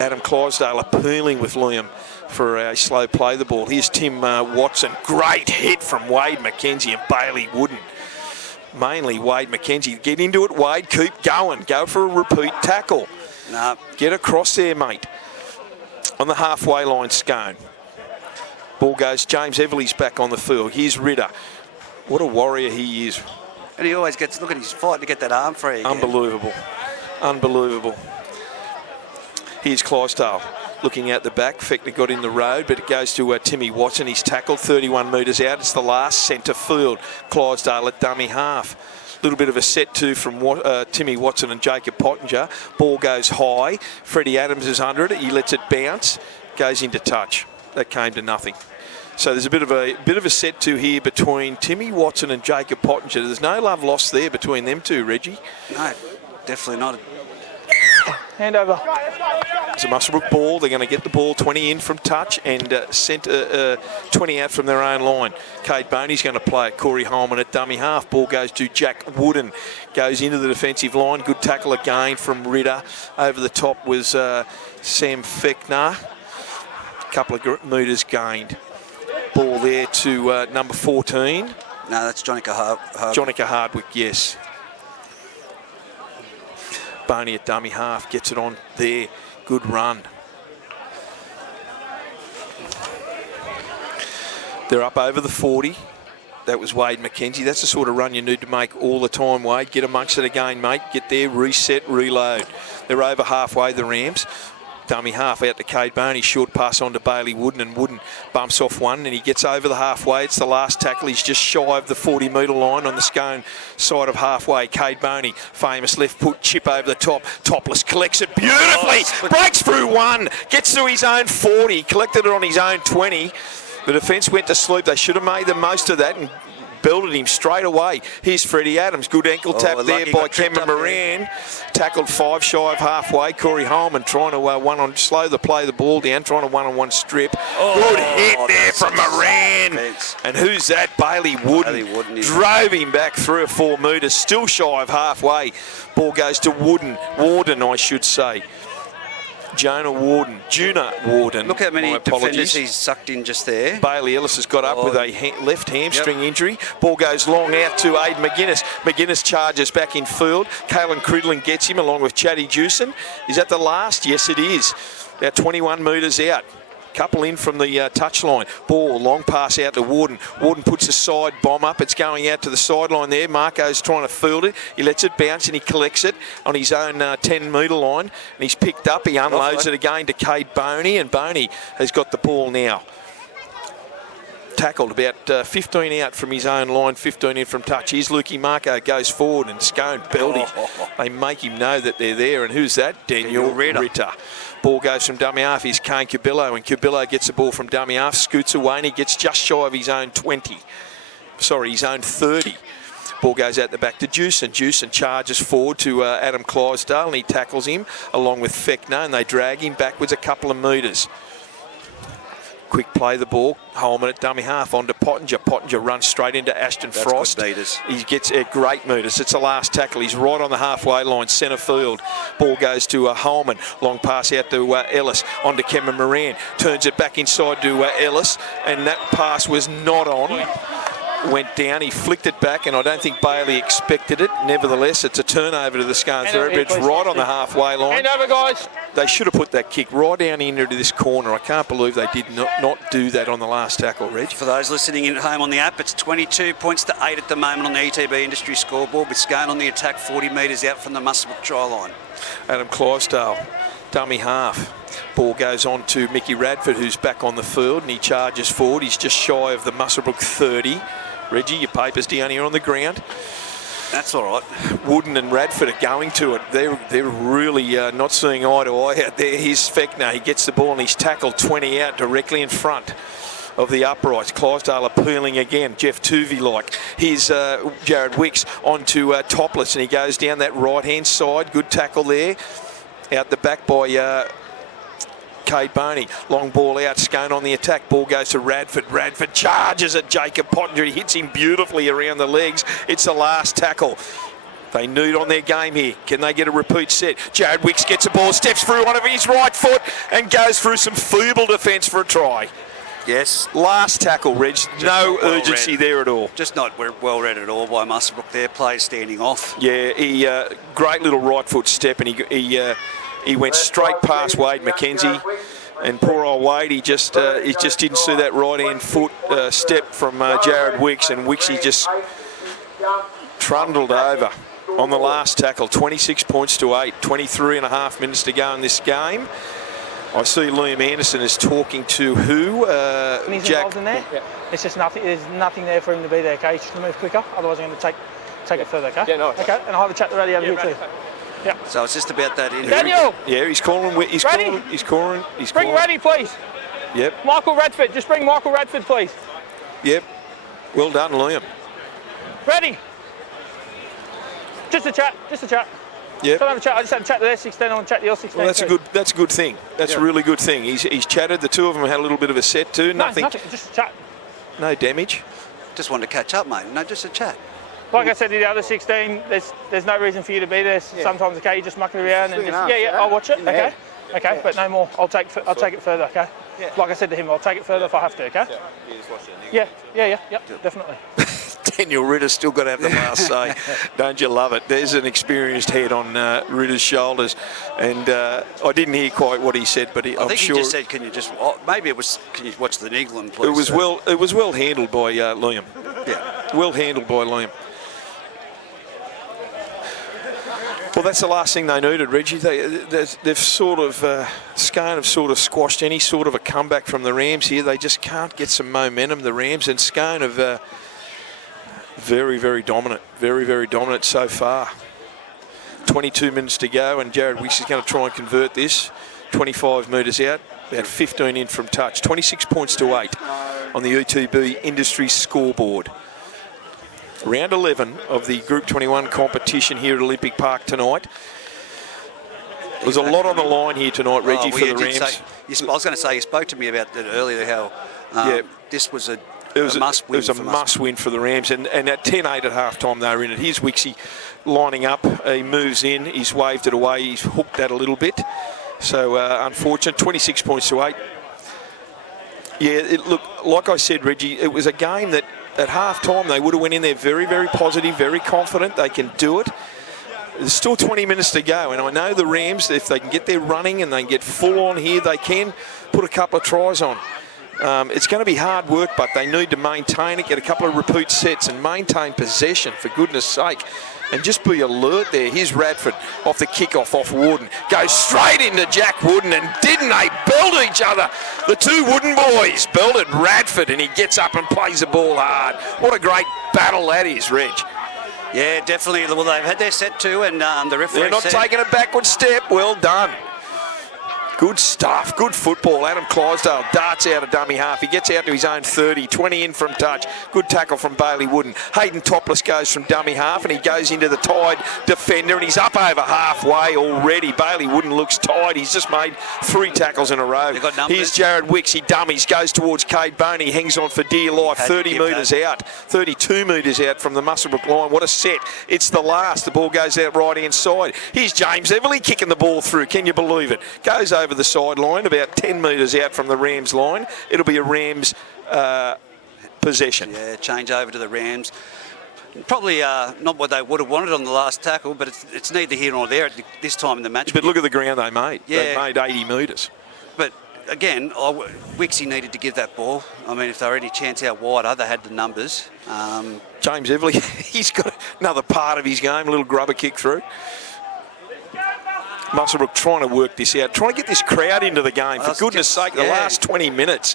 Adam Clydesdale appealing with Liam for a slow play the ball. Here's Tim Watson. Great hit from Wade McKenzie and Bailey Wooden. Mainly Wade McKenzie. Get into it, Wade. Keep going. Go for a repeat tackle. No. Get across there, mate. On the halfway line, Scone. Ball goes. James Everly's back on the field. Here's Ritter. What a warrior he is. And he always gets, look at his fight to get that arm free again. Unbelievable. Unbelievable. Here's Clydesdale looking out the back. Fechner got in the road, but it goes to Timmy Watson. He's tackled 31 metres out. It's the last centre field. Clydesdale at dummy half. A little bit of a set to from Timmy Watson and Jacob Pottinger. Ball goes high. Freddie Adams is under it. He lets it bounce. Goes into touch. That came to nothing. So there's a bit of a set to here between Timmy Watson and Jacob Pottinger. There's no love lost there between them two, Reggie. No, definitely not. Hand over. It's a Muswellbrook ball. They're going to get the ball 20 in from touch and sent 20 out from their own line. Cade Boney's going to play it. Corey Holman at dummy half. Ball goes to Jack Wooden. Goes into the defensive line. Good tackle again from Ritter. Over the top was Sam Fechner. Couple of metres gained. Ball there to number 14. No, that's Jonica Hardwick. Jonica Hardwick, yes. Boney at dummy half, gets it on there. Good run. They're up over the 40. That was Wade McKenzie. That's the sort of run you need to make all the time, Wade. Get amongst it again, mate. Get there, reset, reload. They're over halfway, the Rams. Dummy half out to Cade Boney. Short pass on to Bailey Wooden, and Wooden bumps off one and he gets over the halfway. It's the last tackle. He's just shy of the 40-metre line on the Scone side of halfway. Cade Boney, famous left foot chip over the top. Topless collects it beautifully. Breaks through one. Gets to his own 40. Collected it on his own 20. The defence went to sleep. They should have made the most of that and belted him straight away. Here's Freddie Adams. Good ankle tap there by Cameron Moran. Tackled 5 shy of halfway. Corey Holman trying to slow the play the ball down, trying to one-on-one strip. Good hit there from Moran. And who's that? Bailey Wooden. Drove him back 3 or 4 metres, still shy of halfway. Ball goes to Warden, I should say. Juna Warden. Look how many defenders he's sucked in just there. Bailey Ellis has got up with a left hamstring injury. Ball goes long out to Aid McGuinness. McGuinness charges back in field. Caelan Cridlin gets him along with Chatty Jewson. Is that the last? Yes, it is. About 21 metres out. Couple in from the touchline. Ball, long pass out to Warden. Warden puts a side bomb up. It's going out to the sideline there. Marco's trying to field it. He lets it bounce and he collects it on his own 10-metre line. And he's picked up. He unloads it again to Cade Boney. And Boney has got the ball now. tackled about 15 out from his own line, 15 in from touch. Here's Lukey Marco, goes forward and Scone belt him. They make him know that they're there. And who's that? Daniel Ritter. Ball goes from dummy half. Here's Kane Cubillo, and Cubillo gets the ball from dummy half, scoots away, and he gets just shy of his own 20. Sorry, his own 30. Ball goes out the back to Jewson. Jewson charges forward to Adam Clydesdale, and he tackles him along with Fechner, and they drag him backwards a couple of metres. Quick play the ball. Holman at dummy half on to Pottinger. Pottinger runs straight into Ashton Frost. He gets great meters. It's the last tackle. He's right on the halfway line, centre field. Ball goes to Holman. Long pass out to Ellis. On to Cameron Moran. Turns it back inside to Ellis, and that pass was not on. Went down, he flicked it back, and I don't think Bailey expected it. Nevertheless, it's a turnover to the Scone Thoroughbreds right on the halfway line. Hand over, guys. They should have put that kick right down into this corner. I can't believe they did not do that on the last tackle, Reg. For those listening in at home on the app, it's 22 points to 8 at the moment on the ETB Industry scoreboard, with Scone on the attack 40 metres out from the Muswellbrook try line. Adam Clydesdale, dummy half. Ball goes on to Mickey Radford, who's back on the field, and he charges forward. He's just shy of the Muswellbrook 30. Reggie, your paper's down here on the ground. That's all right. Wooden and Radford are going to it. They're really not seeing eye to eye out there. Here's Fechner. He gets the ball and he's tackled 20 out directly in front of the uprights. Clydesdale appealing again. Jeff Tuvey-like. Here's Jared Wicks onto Topless, and he goes down that right-hand side. Good tackle there. Out the back by Cade Boney. Long ball out. Scone on the attack. Ball goes to Radford. Radford charges at Jacob Pottinger. He hits him beautifully around the legs. It's the last tackle. They need on their game here. Can they get a repeat set? Jared Wicks gets the ball, steps through one of his right foot and goes through some feeble defence for a try. Yes. Last tackle, Reg. No urgency there at all. Just not well read at all by Muswellbrook there. Players standing off. Yeah, he great little right foot step, and he went straight past Wade McKenzie, and poor old Wade, he just didn't see that right-hand foot step from Jared Wicks, and Wicks, he just trundled over on the last tackle. 26 points to 8, 23 and a half minutes to go in this game. I see Liam Anderson is talking to who? He's Jack. involved in there. Yeah. It's just nothing. There's nothing there for him to be there. Okay, he's just to move quicker. Otherwise, I'm going to take it further. Okay. Yeah, no. Okay, and I'll have a chat to Raddy over here too. Yeah. So it's just about that in. Daniel. Yeah, he's calling. He's Raddy. calling. Bring Raddy, please. Yep. Michael Radford. Just bring Michael Radford, please. Yep. Well done, Liam. Raddy. Just a chat. Yep. Don't have a chat. I just had a chat to the S16. I want to chat to the L16. Well, that's a good thing. That's a really good thing. He's chatted. The two of them had a little bit of a set too. Nothing. Just a chat. No damage. Just wanted to catch up, mate. No, just a chat. Like I said to the other 16, there's no reason for you to be there. Sometimes, okay, you're just mucking around and just, I'll watch it, okay? Okay, but no more. I'll take it further, okay? Like I said to him, I'll take it further if I have to, okay? Yeah, definitely. Daniel Ritter's still got to have the last say. Don't you love it? There's an experienced head on Ritter's shoulders, and I didn't hear quite what he said, but I'm sure he just said, "Can you just?" Maybe it was, "Can you watch the England, please?" It was well handled by Liam. Yeah, well handled by Liam. Well, that's the last thing they needed, Reggie. They've sort of, Scone have sort of squashed any sort of a comeback from the Rams here. They just can't get some momentum, the Rams, and Scone have very, very dominant. Very, very dominant so far. 22 minutes to go, and Jared Wicks is going to try and convert this. 25 metres out, about 15 in from touch. 26 points to 8 on the ETB Industry scoreboard. Round 11 of the Group 21 competition here at Olympic Park tonight. There's a lot on the line here tonight, Reggie, for the Rams. I was going to say, you spoke to me about that earlier, how this was a must win. It was a must win for the Rams, and at 10-8 at half-time they were in it. Here's Wixie lining up. He moves in. He's waved it away. He's hooked that a little bit. So unfortunate. 26 points to 8. Yeah, look, like I said, Reggie, it was a game that at half-time they would have went in there very, very positive, very confident they can do it. There's still 20 minutes to go, and I know the Rams, if they can get their running and they can get full on here, they can put a couple of tries on. It's going to be hard work, but they need to maintain it, get a couple of repeat sets and maintain possession, for goodness sake. And just be alert there. Here's Radford off the kickoff off Warden. Goes straight into Jack Wooden, and didn't they belt each other? The two Wooden boys belted Radford, and he gets up and plays the ball hard. What a great battle that is, Reg. Yeah, definitely. Well, they've had their set too, and the referee They're not taking a backward step. Well done. Good stuff, good football. Adam Clydesdale darts out of dummy half. He gets out to his own 30, 20 in from touch. Good tackle from Bailey Wooden. Hayden Topless goes from dummy half and he goes into the tied defender and he's up over halfway already. Bailey Wooden looks tired. He's just made 3 tackles in a row. Here's Jared Wicks. He dummies, goes towards Cade Boney, hangs on for dear life. 30 metres out, 32 metres out from the Muswellbrook line. What a set. It's the last. The ball goes out right hand side. Here's James Everly kicking the ball through. Can you believe it? Goes over the sideline, about 10 metres out from the Rams line. It'll be a Rams possession. Yeah, change over to the Rams. Probably not what they would have wanted on the last tackle, but it's neither here nor there at this time in the match. But look at the ground they made. Yeah. They made 80 metres. But again, Wixie needed to give that ball. I mean, if they were any chance out wider, they had the numbers. James Everly, he's got another part of his game, a little grubber kick through. Muswellbrook trying to work this out, trying to get this crowd into the game. For goodness sake, the last 20 minutes.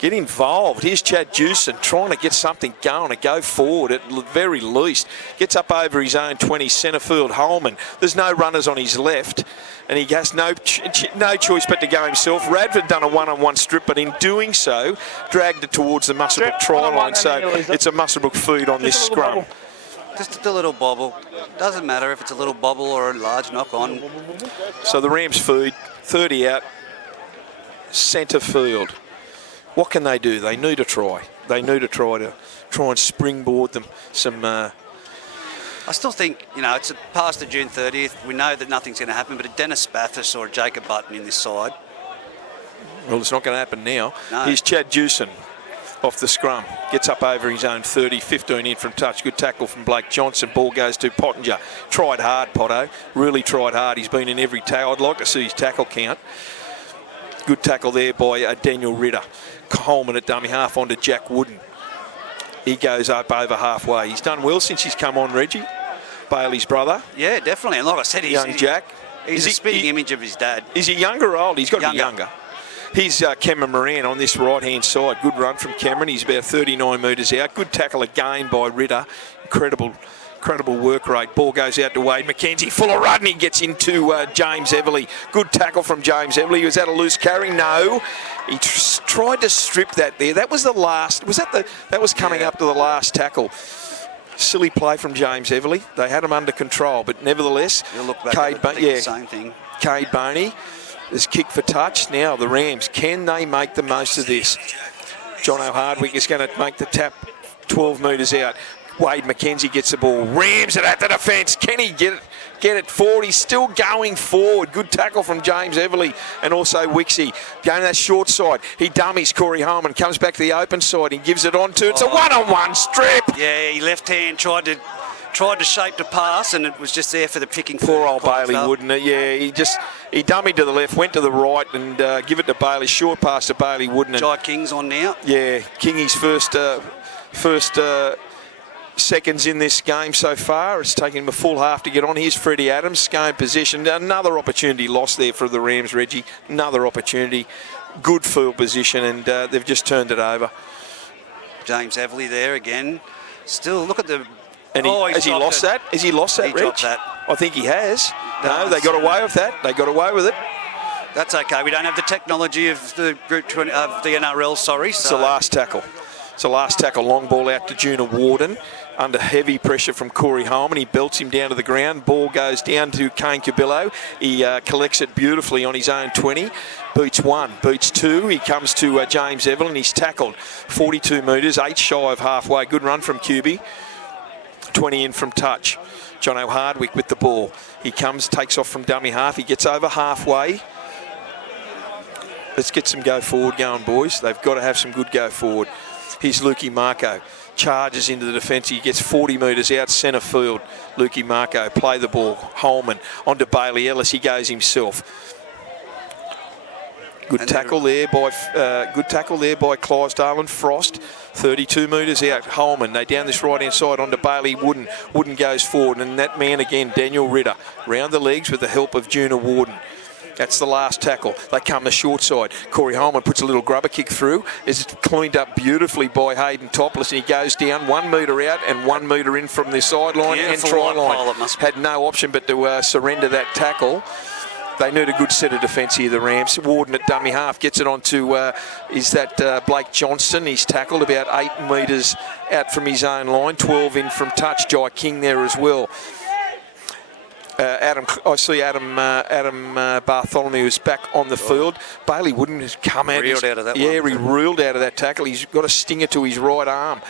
Get involved. Here's Chad Jewson trying to get something going to go forward at the very least. Gets up over his own 20, centre field Holman. There's no runners on his left and he has no choice but to go himself. Radford done a one-on-one strip, but in doing so, dragged it towards the Muswellbrook try line. So it's a Muswellbrook feed on this scrum. Just a little bobble. Doesn't matter if it's a little bobble or a large knock on. So the Rams feed, 30 out, centre field. What can they do? They need to try. They need to try and springboard them some. I still think, it's past the June 30th. We know that nothing's going to happen, but a Dennis Bathurst or a Jacob Button in this side. Well, it's not going to happen now. No. Here's Chad Jewson off the scrum. Gets up over his own 30, 15 in from touch. Good tackle from Blake Johnson. Ball goes to Pottinger. Tried hard, Potto. Really tried hard. He's been in every tackle. I'd like to see his tackle count. Good tackle there by Daniel Ritter. Coleman at dummy half onto Jack Wooden. He goes up over halfway. He's done well since he's come on, Reggie. Bailey's brother. Yeah, definitely. And like I said, young Jack. He's a spitting image of his dad. Is he younger or old? He's got to be younger. Here's Cameron Moran on this right-hand side. Good run from Cameron. He's about 39 metres out. Good tackle again by Ritter. Incredible work rate. Ball goes out to Wade McKenzie. Full of run. He gets into James Everly. Good tackle from James Everly. Was that a loose carry? No. He tried to strip that there. That was the last. That was coming up to the last tackle. Silly play from James Everly. They had him under control, but nevertheless, you'll look back at the same thing. Cade Boney. There's kick for touch. Now the Rams, can they make the most of this? John O'Hardwick is going to make the tap 12 metres out. Wade McKenzie gets the ball. Rams it at the defence. Can he get it forward? He's still going forward. Good tackle from James Everly and also Wixie. Going to that short side. He dummies Corey Holman. Comes back to the open side. He gives it on to. It's a one-on-one strip. Yeah, he left hand tried to shape the pass and it was just there for the picking. Poor old Bailey, wouldn't it? Yeah, he dummied to the left, went to the right and give it to Bailey. Short pass to Bailey Wooden. Jai King's on now. Yeah, Kingy's first seconds in this game so far. It's taken him a full half to get on. Here's Freddie Adams, Scone position. Another opportunity lost there for the Rams, Reggie. Another opportunity. Good field position and they've just turned it over. James Everly there again. Still, look at the... And has he lost that? Has he lost that, He Reg? dropped that. I think he has. No, they got away with that. They got away with it. That's okay. We don't have the technology of the Group 20, of the NRL, sorry. It's the last tackle. It's the last tackle. Long ball out to Juna Warden. Under heavy pressure from Corey Holman. He belts him down to the ground. Ball goes down to Kane Cabillo. He collects it beautifully on his own 20. Beats one, beats two. He comes to James Evelyn. He's tackled 42 metres, 8 shy of halfway. Good run from QB. 20 in from touch. John O'Hardwick with the ball. He comes, takes off from dummy half. He gets over halfway. Let's get some go forward going, boys. They've got to have some good go forward. Here's Lukey Marco. Charges into the defence. He gets 40 metres out centre field. Lukey Marco play the ball. Holman onto Bailey Ellis. He goes himself. Good tackle there by Clydesdale and Frost. 32 metres out. Holman, they down this right-hand side onto Bailey Wooden. Wooden goes forward, and that man again, Daniel Ritter, round the legs with the help of Juna Warden. That's the last tackle. They come the short side. Corey Holman puts a little grubber kick through. It's cleaned up beautifully by Hayden Topless, and he goes down 1 metre out and 1 metre in from the sideline and try line. Had no option but to surrender that tackle. They need a good set of defence here, the Rams. Warden at dummy half gets it onto, Blake Johnston. He's tackled about 8 metres out from his own line, 12 in from touch. Jai King there as well. Adam Bartholomew is back on the field. Bailey Wooden has come out. Reeled out of that one. Yeah, he reeled out of that tackle. He's got a stinger to his right arm.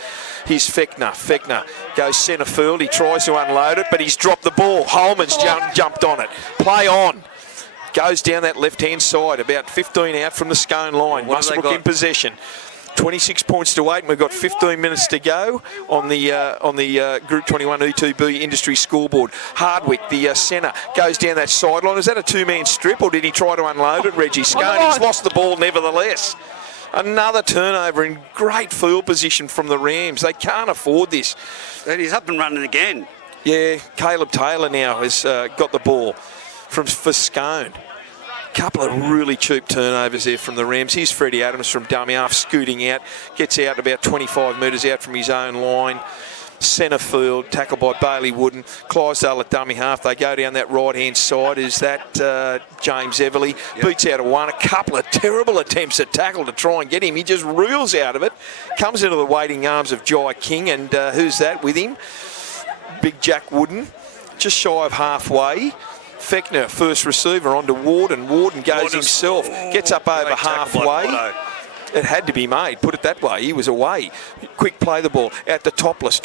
Here's Fechner. Fechner goes centre field. He tries to unload it, but he's dropped the ball. Holman's jumped on it. Play on. Goes down that left-hand side, about 15 out from the Scone line. Muswellbrook in possession. 26 points to 8, and we've got 15 minutes to go on the Group 21 E2B industry scoreboard. Hardwick, the centre, goes down that sideline. Is that a two-man strip, or did he try to unload it, Reggie? Scone, he's lost the ball nevertheless. Another turnover in great field position from the Rams. They can't afford this. And he's up and running again. Yeah, Caleb Taylor now has got the ball for Scone. Couple of really cheap turnovers there from the Rams. Here's Freddie Adams from dummy half, scooting out. Gets out about 25 metres out from his own line. Centre field, tackled by Bailey Wooden. Clydesdale at dummy half. They go down that right-hand side. Is that James Everly? Yep. Beats out of one. A couple of terrible attempts at tackle to try and get him. He just reels out of it. Comes into the waiting arms of Jai King. And who's that with him? Big Jack Wooden. Just shy of halfway. Fechner, first receiver, onto Warden. Warden goes himself, gets up over halfway. It had to be made, put it that way. He was away. Quick play the ball out to Topless.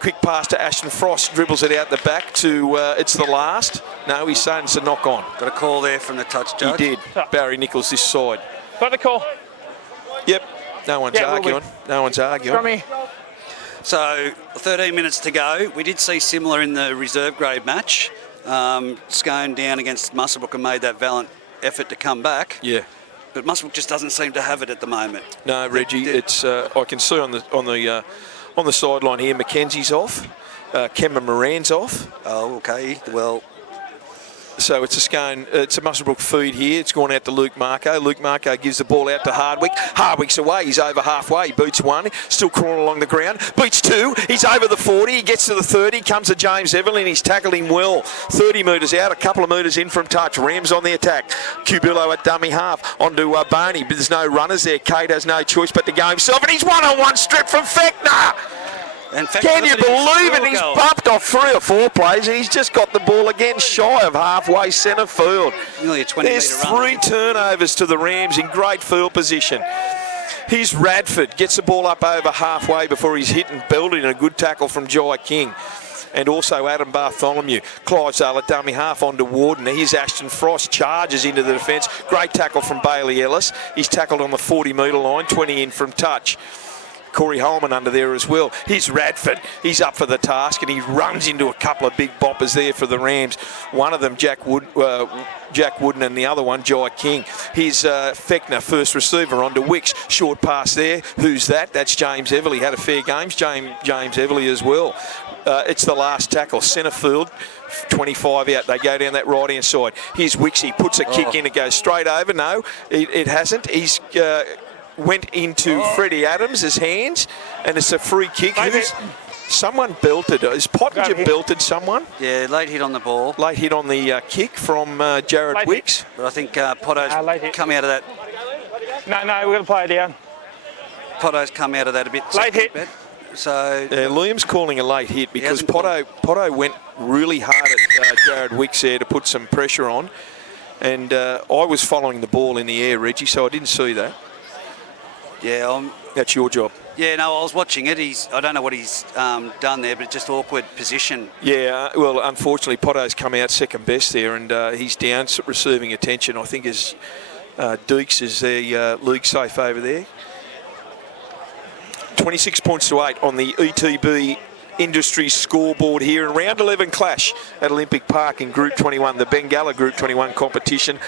Quick pass to Ashton Frost, dribbles it out the back to, it's the last. No, he's saying it's a knock on. Got a call there from the touch judge. He did. Barry Nichols this side. Got the call. Yep. No one's arguing. No one's arguing. From me. So 13 minutes to go. We did see similar in the reserve grade match. Scone down against Musclebrook and made that valiant effort to come back. Yeah, but Musclebrook just doesn't seem to have it at the moment. No, Reggie, it's I can see on the sideline here, Mackenzie's off, Kemba Moran's off. Oh, okay. Well, so it's a Scone, it's a Muswellbrook feed here. It's gone out to Luke Marco. Luke Marco gives the ball out to Hardwick. Hardwick's away. He's over halfway. He beats one. Still crawling along the ground. Beats two. He's over the 40. He gets to the 30. Comes to James Evelyn. He's tackled him well. 30 metres out. A couple of metres in from touch. Rams on the attack. Cubillo at dummy half. Onto Boney. But there's no runners there. Cade has no choice but to go himself. And he's one-on-one strip from Fechner. Can you believe it? He's bumped off 3 or 4 plays. He's just got the ball again shy of halfway centre field. There's 3 turnovers to the Rams in great field position. Here's Radford. Gets the ball up over halfway before he's hit and belted in a good tackle from Jai King. And also Adam Bartholomew. Clydesdale at dummy half onto Warden. Here's Ashton Frost. Charges into the defence. Great tackle from Bailey Ellis. He's tackled on the 40-metre line. 20 in from touch. Corey Holman under there as well. Here's Radford. He's up for the task and he runs into a couple of big boppers there for the Rams. One of them, Jack Wooden, and the other one, Jai King. Here's Fechner, first receiver, onto Wicks. Short pass there. Who's that? That's James Everly. Had a fair game. James Everly as well. It's the last tackle. Centre field. 25 out. They go down that right-hand side. Here's Wicks. He puts a kick in. It goes straight over. No, it hasn't. He's... went into Freddie Adams' hands, and it's a free kick. Someone belted. Is Pottinger belted someone? Yeah, late hit on the ball. Late hit on the kick from Jared Wicks. But I think Potto's come out of that. No, we're going to play it down. Potto's come out of that a bit. Late hit. So Liam's calling a late hit because Potto went really hard at Jared Wicks there to put some pressure on. And I was following the ball in the air, Reggie, so I didn't see that. Yeah, that's your job. Yeah, no, I was watching it. I don't know what he's done there, but just awkward position. Yeah, well, unfortunately, Potto's come out second best there, and he's down receiving attention. I think as Deeks is the league safe over there. 26 points to 8 on the ETB Industries scoreboard here in round 11 clash at Olympic Park in Group 21, the Bengalla Group 21 competition.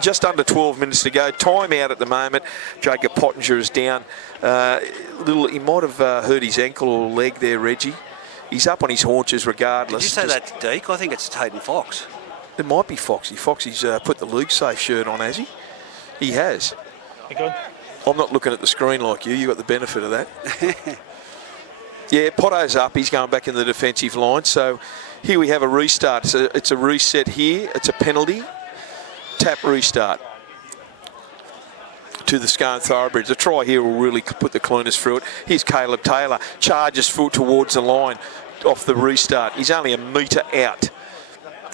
Just under 12 minutes to go. Time out at the moment. Jacob Pottinger is down. He might have hurt his ankle or leg there, Reggie. He's up on his haunches regardless. Did you say that's Deke? I think it's Hayden Fox. It might be Foxy. Foxy's put the Luke Safe shirt on, has he? He has. You good? I'm not looking at the screen like you. You got the benefit of that. Yeah, Potto's up. He's going back in the defensive line. So here we have a restart. It's a reset here. It's a penalty. Tap restart to the Scone Thoroughbreds. The try here will really put the cleaners through it. Here's Caleb Taylor. Charges foot towards the line off the restart. He's only a metre out.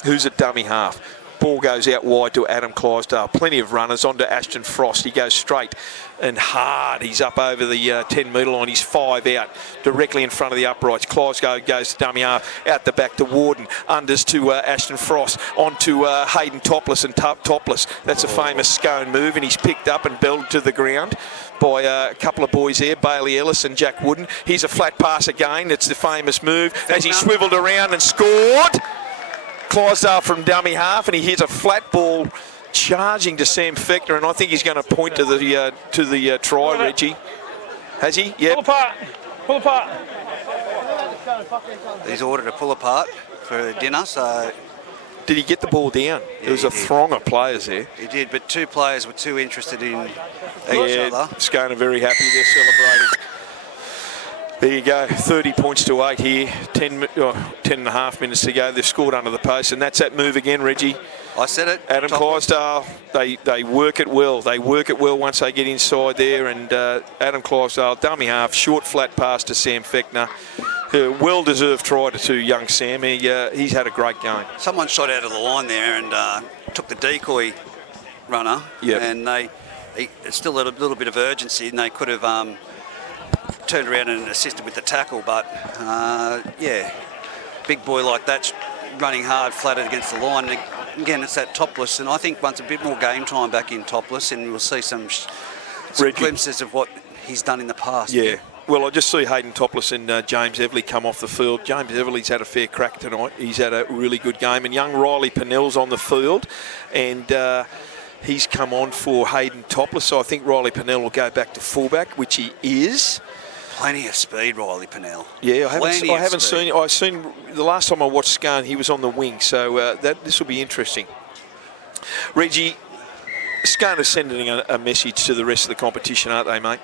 Who's at dummy half? Ball goes out wide to Adam Clydesdale. Plenty of runners onto Ashton Frost. He goes straight and hard. He's up over the 10-metre line. He's 5 out, directly in front of the uprights. Clydesdale goes to dummy half, out the back to Warden. Unders to Ashton Frost, onto Hayden Topless and Topless. That's a famous Scone move, and he's picked up and belted to the ground by a couple of boys there, Bailey Ellis and Jack Wooden. Here's a flat pass again. It's the famous move as he swivelled around and scored. Clydesdale from dummy half, and he hits a flat ball charging to Sam Fechner, and I think he's going to point to the try, Reggie. Has he? Yeah. Pull apart. Pull apart. He's ordered to pull apart for dinner, so... Did he get the ball down? Yeah, there was a throng of players there. He did, but two players were too interested in each other. Scone are very happy. They're celebrating. There you go, 30 points to 8 here, 10 and a half minutes to go. They've scored under the post, and that's that move again, Reggie. I said it. Adam Clydesdale, they work it well. They work it well once they get inside there, and Adam Clydesdale, dummy half, short flat pass to Sam Fechner. Well-deserved try to young Sam. He's had a great game. Someone shot out of the line there and took the decoy runner, and it's still a little bit of urgency, and they could have... turned around and assisted with the tackle, but big boy like that's running hard, flattered against the line. And again, it's that Topless, and I think once a bit more game time back in Topless, and we'll see some glimpses of what he's done in the past. Yeah. Well, I just see Hayden Topless and James Everly come off the field. James Everly's had a fair crack tonight. He's had a really good game, and young Riley Pennell's on the field, and he's come on for Hayden Topless. So I think Riley Pennell will go back to fullback, which he is. Plenty of speed, Riley Pennell. Yeah, I haven't seen. I've seen the last time I watched Scone, he was on the wing, so this will be interesting. Reggie, Scone is sending a message to the rest of the competition, aren't they, mate?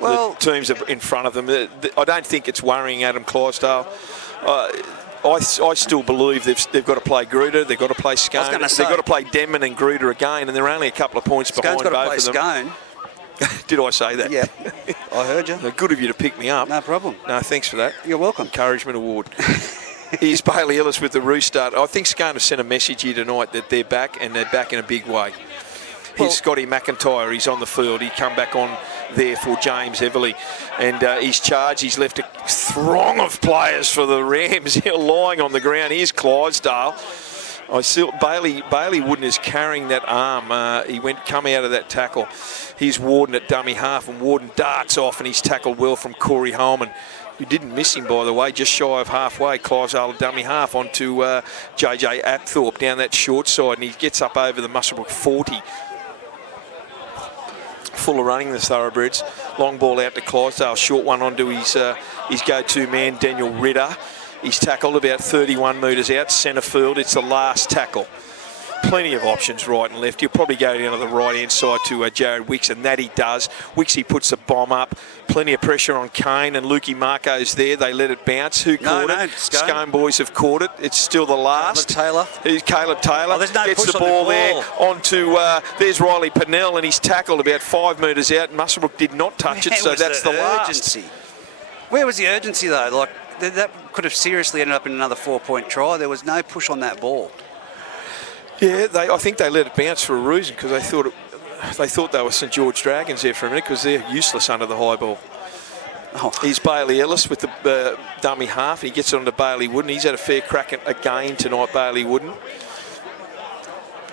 Well, the teams are in front of them. I don't think it's worrying Adam Clydesdale. I still believe they've got to play Gruder, they've got to play Scone, they've got to play Denman and Gruder again, and they're only a couple of points behind both of them. Scone's got to play Scone. Did I say that? Yeah, I heard you. Good of you to pick me up. No problem. No, thanks for that. You're welcome. Encouragement award. Here's Bailey Ellis with the restart. I think Scone have sent a message here tonight that they're back, and they're back in a big way. Here's Scotty McIntyre. He's on the field. He come back on there for James Everly, and he's charged. He's left a throng of players for the Rams here lying on the ground. Here's Clydesdale. Bailey Wooden is carrying that arm. He come out of that tackle. Here's Warden at dummy half, and Warden darts off, and he's tackled well from Corey Holman, who didn't miss him, by the way, just shy of halfway. Clydesdale at dummy half onto JJ Apthorpe down that short side, and he gets up over the Muswellbrook 40. Full of running, the Thoroughbreds. Long ball out to Clydesdale, short one onto his go-to man, Daniel Ritter. He's tackled about 31 metres out, centre field. It's the last tackle. Plenty of options right and left. He'll probably go down to the right-hand side to Jared Wicks, and that he does. Wicks, he puts the bomb up. Plenty of pressure on Kane, and Lukey Marco's there. They let it bounce. Who caught it? Scone boys have caught it. It's still the last. Caleb Taylor. There's no gets push the on ball the there onto, there's Riley Pennell, and he's tackled about 5 metres out. Muswellbrook did not touch it, so that's the last. Where was the urgency, though? Like, that could have seriously ended up in another 4-point try. There was no push on that ball. Yeah, I think they let it bounce for a reason, because they thought they were St George Dragons there for a minute, because they're useless under the high ball. He's Bailey Ellis with the dummy half, and he gets it onto Bailey Wooden. He's had a fair crack again tonight, Bailey Wooden.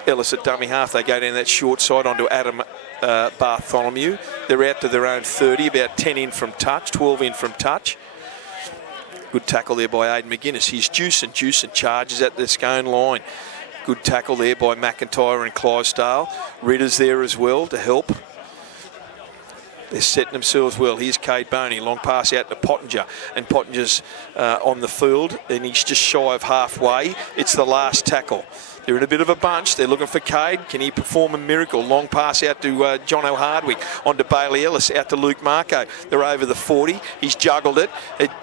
Ellis at dummy half. They go down that short side onto Adam Bartholomew. They're out to their own 30, about 10 in from touch, 12 in from touch. Good tackle there by Aidan McGuinness. He's Juicing. Juicing charges at the Scone line. Good tackle there by McIntyre and Clydesdale. Ritter's there as well to help. They're setting themselves well. Here's Cade Boney. Long pass out to Pottinger. And Pottinger's on the field, and he's just shy of halfway. It's the last tackle. They're in a bit of a bunch. They're looking for Cade. Can he perform a miracle? Long pass out to Jono Hardwick. On to Bailey Ellis. Out to Luke Marco. They're over the 40. He's juggled it.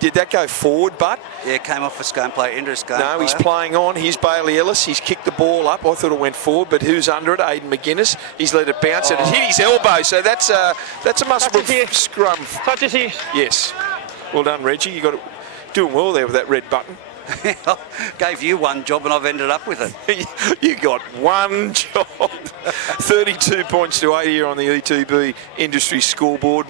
Did that go forward, but? Yeah, came off a Scone player into a Scone No, he's playing on. Here's Bailey Ellis. He's kicked the ball up. I thought it went forward, but who's under it? Aidan McGuinness. He's let it bounce and it hit his elbow. So that's a Muswellbrook scrum. Touches here. Yes. Well done, Reggie. You got it doing well there with that red button. Gave you one job and I've ended up with it. You got one job. 32 points to 8 here on the ETB industry scoreboard.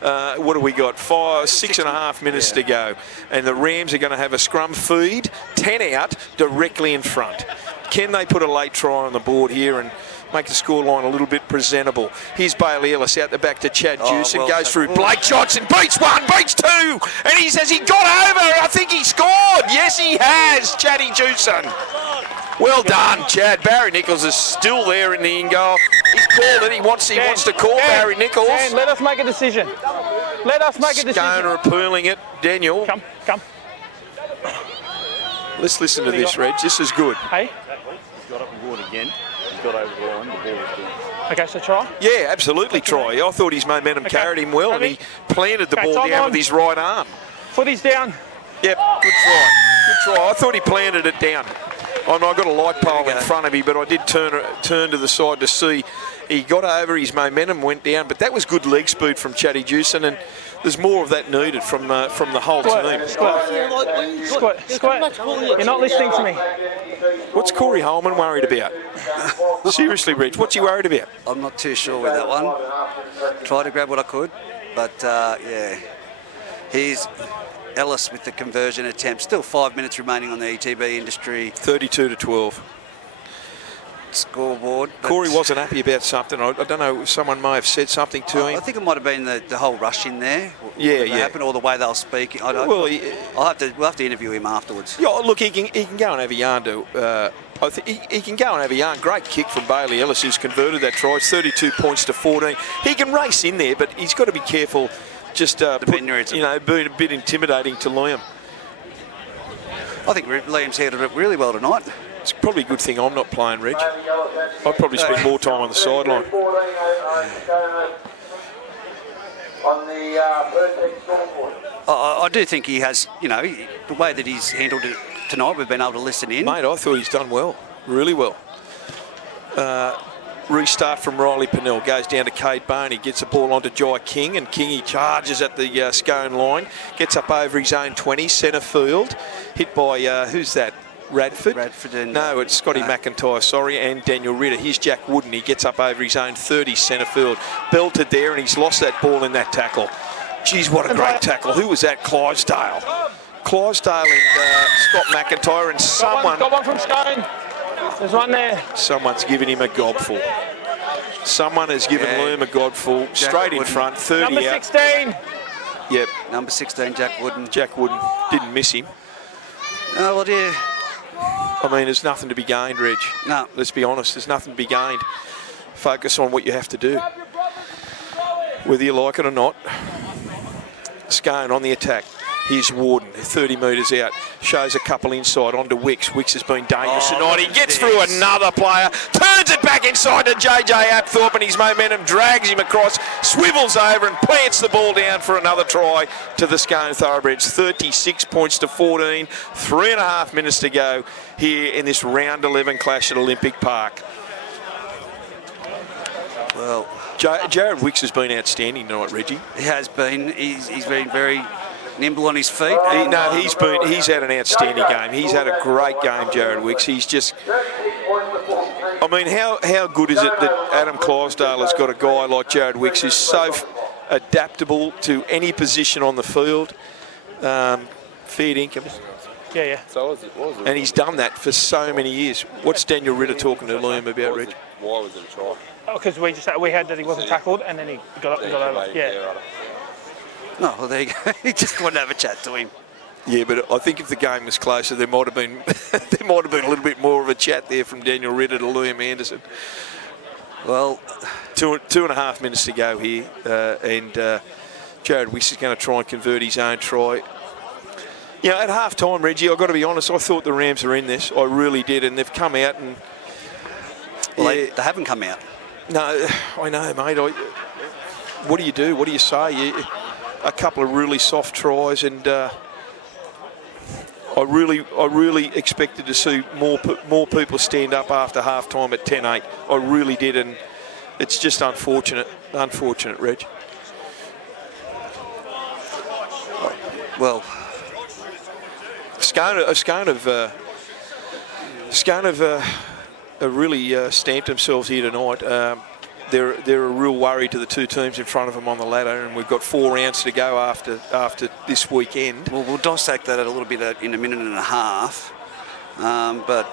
What do we got? 6.5 minutes to go. And the Rams are going to have a scrum feed, 10 out, directly in front. Can they put a late try on the board here and make the scoreline a little bit presentable? Here's Bailey Ellis out the back to Chad Juice and goes through Blake Johnson, beats one, beats two, and has he got over? I think he scored. Yes, he has, Chaddy Jewson. Well done, Chad. Barry Nichols is still there in the in-goal. He's called it. He wants to call Barry Nichols. Dan, let us make a decision. Let us make a decision. Scone are appealing it. Daniel. Come. Let's listen to this, Reg. This is good. Hey? He's got up and board again. He's got over the line. The ball was good. Okay, so try? Yeah, absolutely try. I thought his momentum carried him well, and he planted the ball down with his right arm. Footy's down. Yep, good try. Good try. I thought he planted it down. I've got a light pole in front of me, but I did turn to the side to see. He got over, his momentum went down, but that was good leg speed from Chatty Jewson, and there's more of that needed from the whole team. Squat. You're not listening to me. What's Corey Holman worried about? Seriously, Reg, what's he worried about? I'm not too sure with that one. Tried to grab what I could, but yeah. Here's Ellis with the conversion attempt. Still 5 minutes remaining on the ETB industry 32-12. scoreboard. Corey wasn't happy about something. I don't know, someone may have said something to him. I think it might have been the whole rush in there. Yeah. Happened, or the way they were speaking. We'll have to interview him afterwards. Yeah, look, he can go and have a yarn to. I think he can go and have a yarn. Great kick from Bailey Ellis, who's converted that try. It's 32 points to 14. He can race in there, but he's got to be careful. Just being a bit intimidating to Liam. I think Liam's handled it really well tonight. It's probably a good thing I'm not playing, Reg. I'd probably spend more time on the sideline. I do think he has, the way that he's handled it tonight, we've been able to listen in. Mate, I thought he's done well, really well. Restart from Riley Pennell, goes down to Cade Boney, gets the ball onto Jai King, and Kingy charges at the Scone line, gets up over his own 20, centre field, hit by, who's that? Radford? No, it's Scotty McIntyre, sorry, and Daniel Ritter. Here's Jack Wooden. He gets up over his own 30, centre field. Belted there, and he's lost that ball in that tackle. Geez, what a great tackle. Who was that? Clydesdale. Clydesdale and Scott McIntyre, and someone... Got one from Scone. There's one there. Someone's given him a gobful. Someone has given Liam a godful. Straight in front, 30 Number out. 16. Yep. Number 16, Jack Wooden. Jack Wooden didn't miss him. Oh, well, dear. I mean, there's nothing to be gained, Reg. No. Let's be honest, there's nothing to be gained. Focus on what you have to do. Whether you like it or not. Scone on the attack. Here's Warden, 30 metres out. Shows a couple inside onto Wicks. Wicks has been dangerous tonight. He gets through another player. Turns it back inside to JJ Apthorpe, and his momentum drags him across. Swivels over and plants the ball down for another try to the Scone Thoroughbreds. 36 points to 14. 3.5 minutes to go here in this round 11 clash at Olympic Park. Well, Jared Wicks has been outstanding tonight, Reggie. He has been. He's been very nimble on his feet. He's had an outstanding game. He's had a great game, Jared Wicks. He's just... I mean, how good is it that Adam Clydesdale has got a guy like Jared Wicks who's so adaptable to any position on the field? Fair income. Yeah. So what was it? And he's done that for so many years. What's Daniel Ritter talking to Liam about, Reg? Why was it a try? Because we had that he wasn't tackled, and then he got up and got over. Yeah. Oh, well, there you go. He just wanted to have a chat to him. Yeah, but I think if the game was closer, there might have been a little bit more of a chat there from Daniel Ritter to Liam Anderson. Well, two and a half minutes to go here, and Jared Wicks is going to try and convert his own try. You know, at half time, Reggie, I've got to be honest, I thought the Rams were in this. I really did, and they've come out and... well, they haven't come out. No, I know, mate. What do you do? What do you say? A couple of really soft tries, and I really expected to see more people stand up after half time at 10-8. I really did, and it's just unfortunate, Reg. Well, Scone have really stamped themselves here tonight. They're a real worry to the two teams in front of them on the ladder, and we've got 4 rounds to go after this weekend. well, we'll dissect that a little bit in a minute and a half, but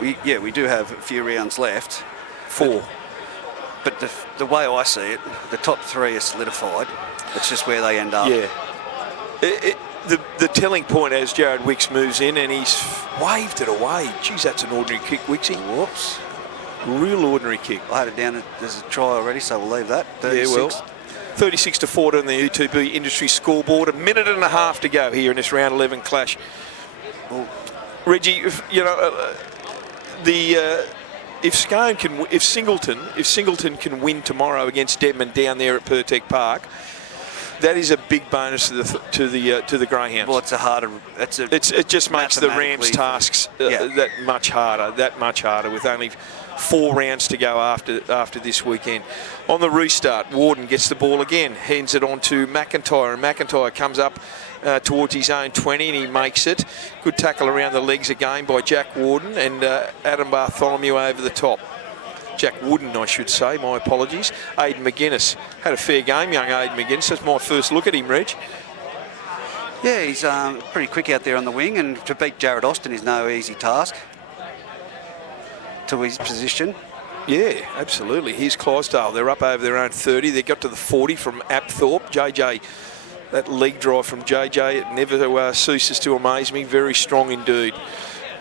we do have a few rounds left. 4. But the way I see it, the top 3 are solidified. It's just where they end up. Yeah. The telling point as Jared Wicks moves in and he's waved it away. Geez, that's an ordinary kick, Wicksy. Whoops. Real ordinary kick. I had it down as a try already, so we'll leave that. 36. Yeah, well. 36-14 on the U2B industry scoreboard. A minute and a half to go here in this round 11 clash. Well, Reggie, if Singleton can win tomorrow against Denman down there at Pertec Park, that is a big bonus to the Greyhounds. well, it's a harder. It just makes the Rams' tasks that much harder with only 4 rounds to go after this weekend. On the restart, Warden gets the ball again, hands it on to McIntyre, and McIntyre comes up towards his own 20 and he makes it. Good tackle around the legs again by Jack Warden, and Adam Bartholomew over the top. Jack Wooden, I should say, my apologies. Aidan McGuinness had a fair game, young Aidan McGuinness. That's my first look at him, Reg. Yeah, he's pretty quick out there on the wing, and to beat Jared Austin is no easy task to his position. Yeah, absolutely. Here's Clydesdale. They're up over their own 30. They got to the 40 from Apthorpe. JJ, that leg drive from JJ, it never ceases to amaze me. Very strong indeed.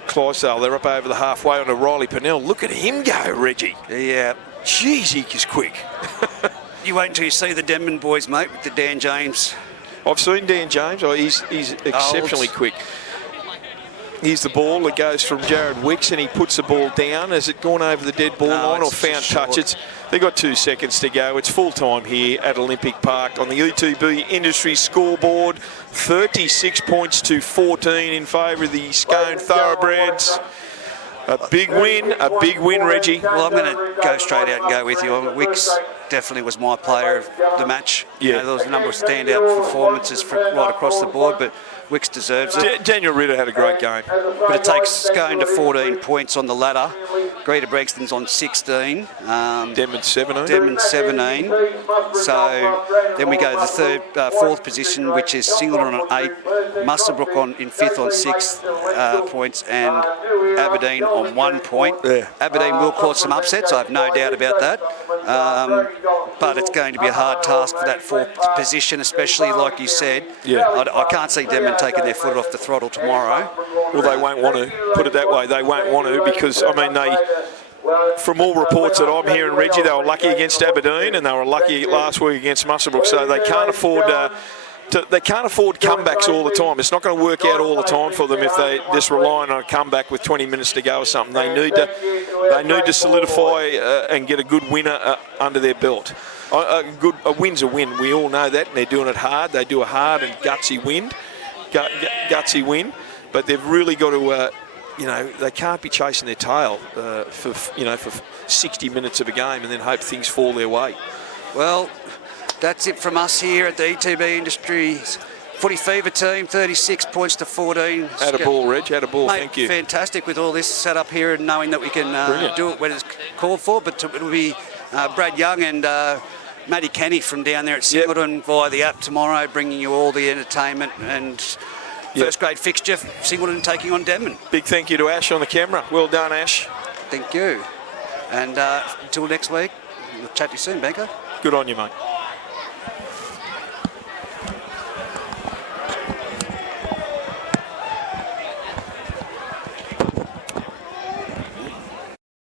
Clydesdale, they're up over the halfway on to Riley Pennell. Look at him go, Reggie. Yeah. Jeez, he is quick. You wait until you see the Denman boys, mate, with the Dan James. I've seen Dan James. Oh, he's exceptionally quick. Here's the ball that goes from Jared Wicks, and he puts the ball down. Has it gone over the dead ball line or found touch? They've got 2 seconds to go. It's full time here at Olympic Park on the U2B industry scoreboard. 36 points to 14 in favour of the Scone Thoroughbreds. A big win, Reggie. Well, I'm going to go straight out and go with you. Wicks definitely was my player of the match. Yeah. You know, there was a number of standout performances right across the board, but Wicks deserves it. Daniel Ritter had a great game. But it takes Scone to 14 points on the ladder. Greta Bregston's on 16. Denman 17. Denman 17. So then we go to the fourth position, which is Singleton on 8, Musclebrook in 5th on 6 points, and Aberdeen on 1 point. Yeah. Aberdeen will cause some upsets, I have no doubt about that. But it's going to be a hard task for that 4th position, especially like you said. Yeah. I can't see Denman taking their foot off the throttle tomorrow. Well, they won't want to, put it that way. They won't want to because, I mean, from all reports that I'm hearing, Reggie, they were lucky against Aberdeen and they were lucky last week against Muswellbrook, so they can't afford comebacks all the time. It's not going to work out all the time for them if they just rely on a comeback with 20 minutes to go or something. They need to solidify and get a good winner under their belt. A win's a win. We all know that, and they're doing it hard. They do a hard and gutsy win, but they've really got to. They can't be chasing their tail for 60 minutes of a game and then hope things fall their way. Well, that's it from us here at the ETB Industries Footy Fever team. 36 points to 14. Had a ball, Reg. Had a ball. Mate, thank you. Fantastic with all this set up here and knowing that we can do it when it's called for. But it'll be Brad Young and Matty Kenny from down there at Singleton via the app tomorrow, bringing you all the entertainment and first grade fixture. Singleton taking on Denman. Big thank you to Ash on the camera. Well done, Ash. Thank you. And until next week, we'll chat to you soon, Benko. Good on you, mate.